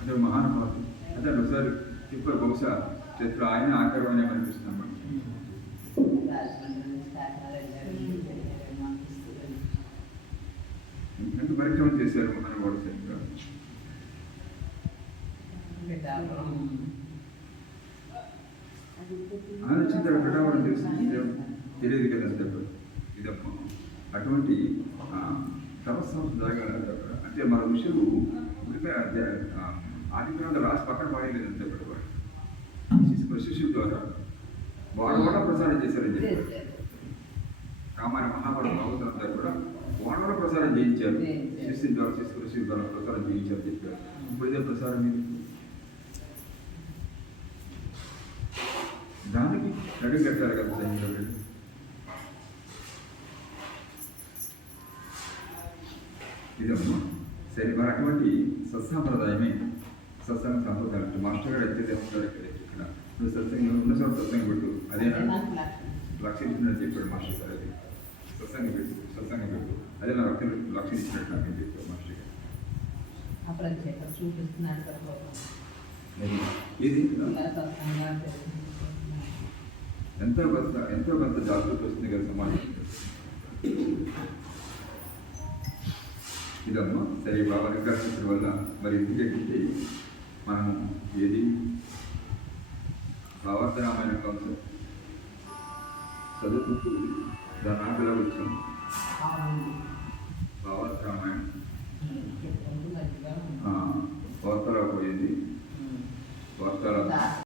అంటే మహానుభావులు అంటే ఒకసారి చెప్పారు. బహుశా చేతులు ఆయన ఆకారం అనిపిస్తున్నాం. ఎంత పరిక్రమ చేశారు మహానుభావుడు సరిగ్గా. ఆలోచించారు పెట్టామని తెలియదు కదా చెప్పారు. ఇదమ్మా అటువంటి తపస్సు జరగాలి. అంటే మన ఋషులు ఆదిగ్రంథ రాసి పక్కన పాడలేదు అంతే పెట్టేవాడు. శిష్యుల ద్వారా వాడవాడ ప్రసారం చేశారని చెప్పారు. రామాయణ మహాభారత భాగవతం అంతా కూడా వాడవాడ ప్రసారం చేయించారు. శిష్యుల ద్వారా ఋషుల ద్వారా ప్రసారం చేయించారు చెప్పారు. ఇప్పుడు ఇదే ప్రసారం ఇది. దానికి నడుగు కట్టారు కదా సైనికులు. ఇదమ్మా సరే. మరి అటువంటి సత్సాంప్రదాయమే సత్సంగ సంప్రదాయం. మాస్టర్ గారు అయితే చెప్తారు ఇక్కడ నువ్వు సత్సంగం ఉన్న చోట సత్సంగం పెట్టు, అదే లక్ష్యం ఇచ్చినట్టు చెప్పాడు మాస్టర్ సార్. అది సత్సంగం పెట్టు అదే నా లక్ష్యం ఇచ్చినట్టు నాకు చెప్పాడు మాస్టర్ గారు. ఇది ఎంతో కొంత జాగ్రత్త వస్తుంది కదా సమాజం. ఇదమ్మా సరే. బాబా నిర్దేశించడం వల్ల మరి ఎందుకంటే మనము ఏది భావార్థ రామాయణ కాన్సెప్ట్ చదువుకుంటూ దాని ఆటలో వచ్చాము.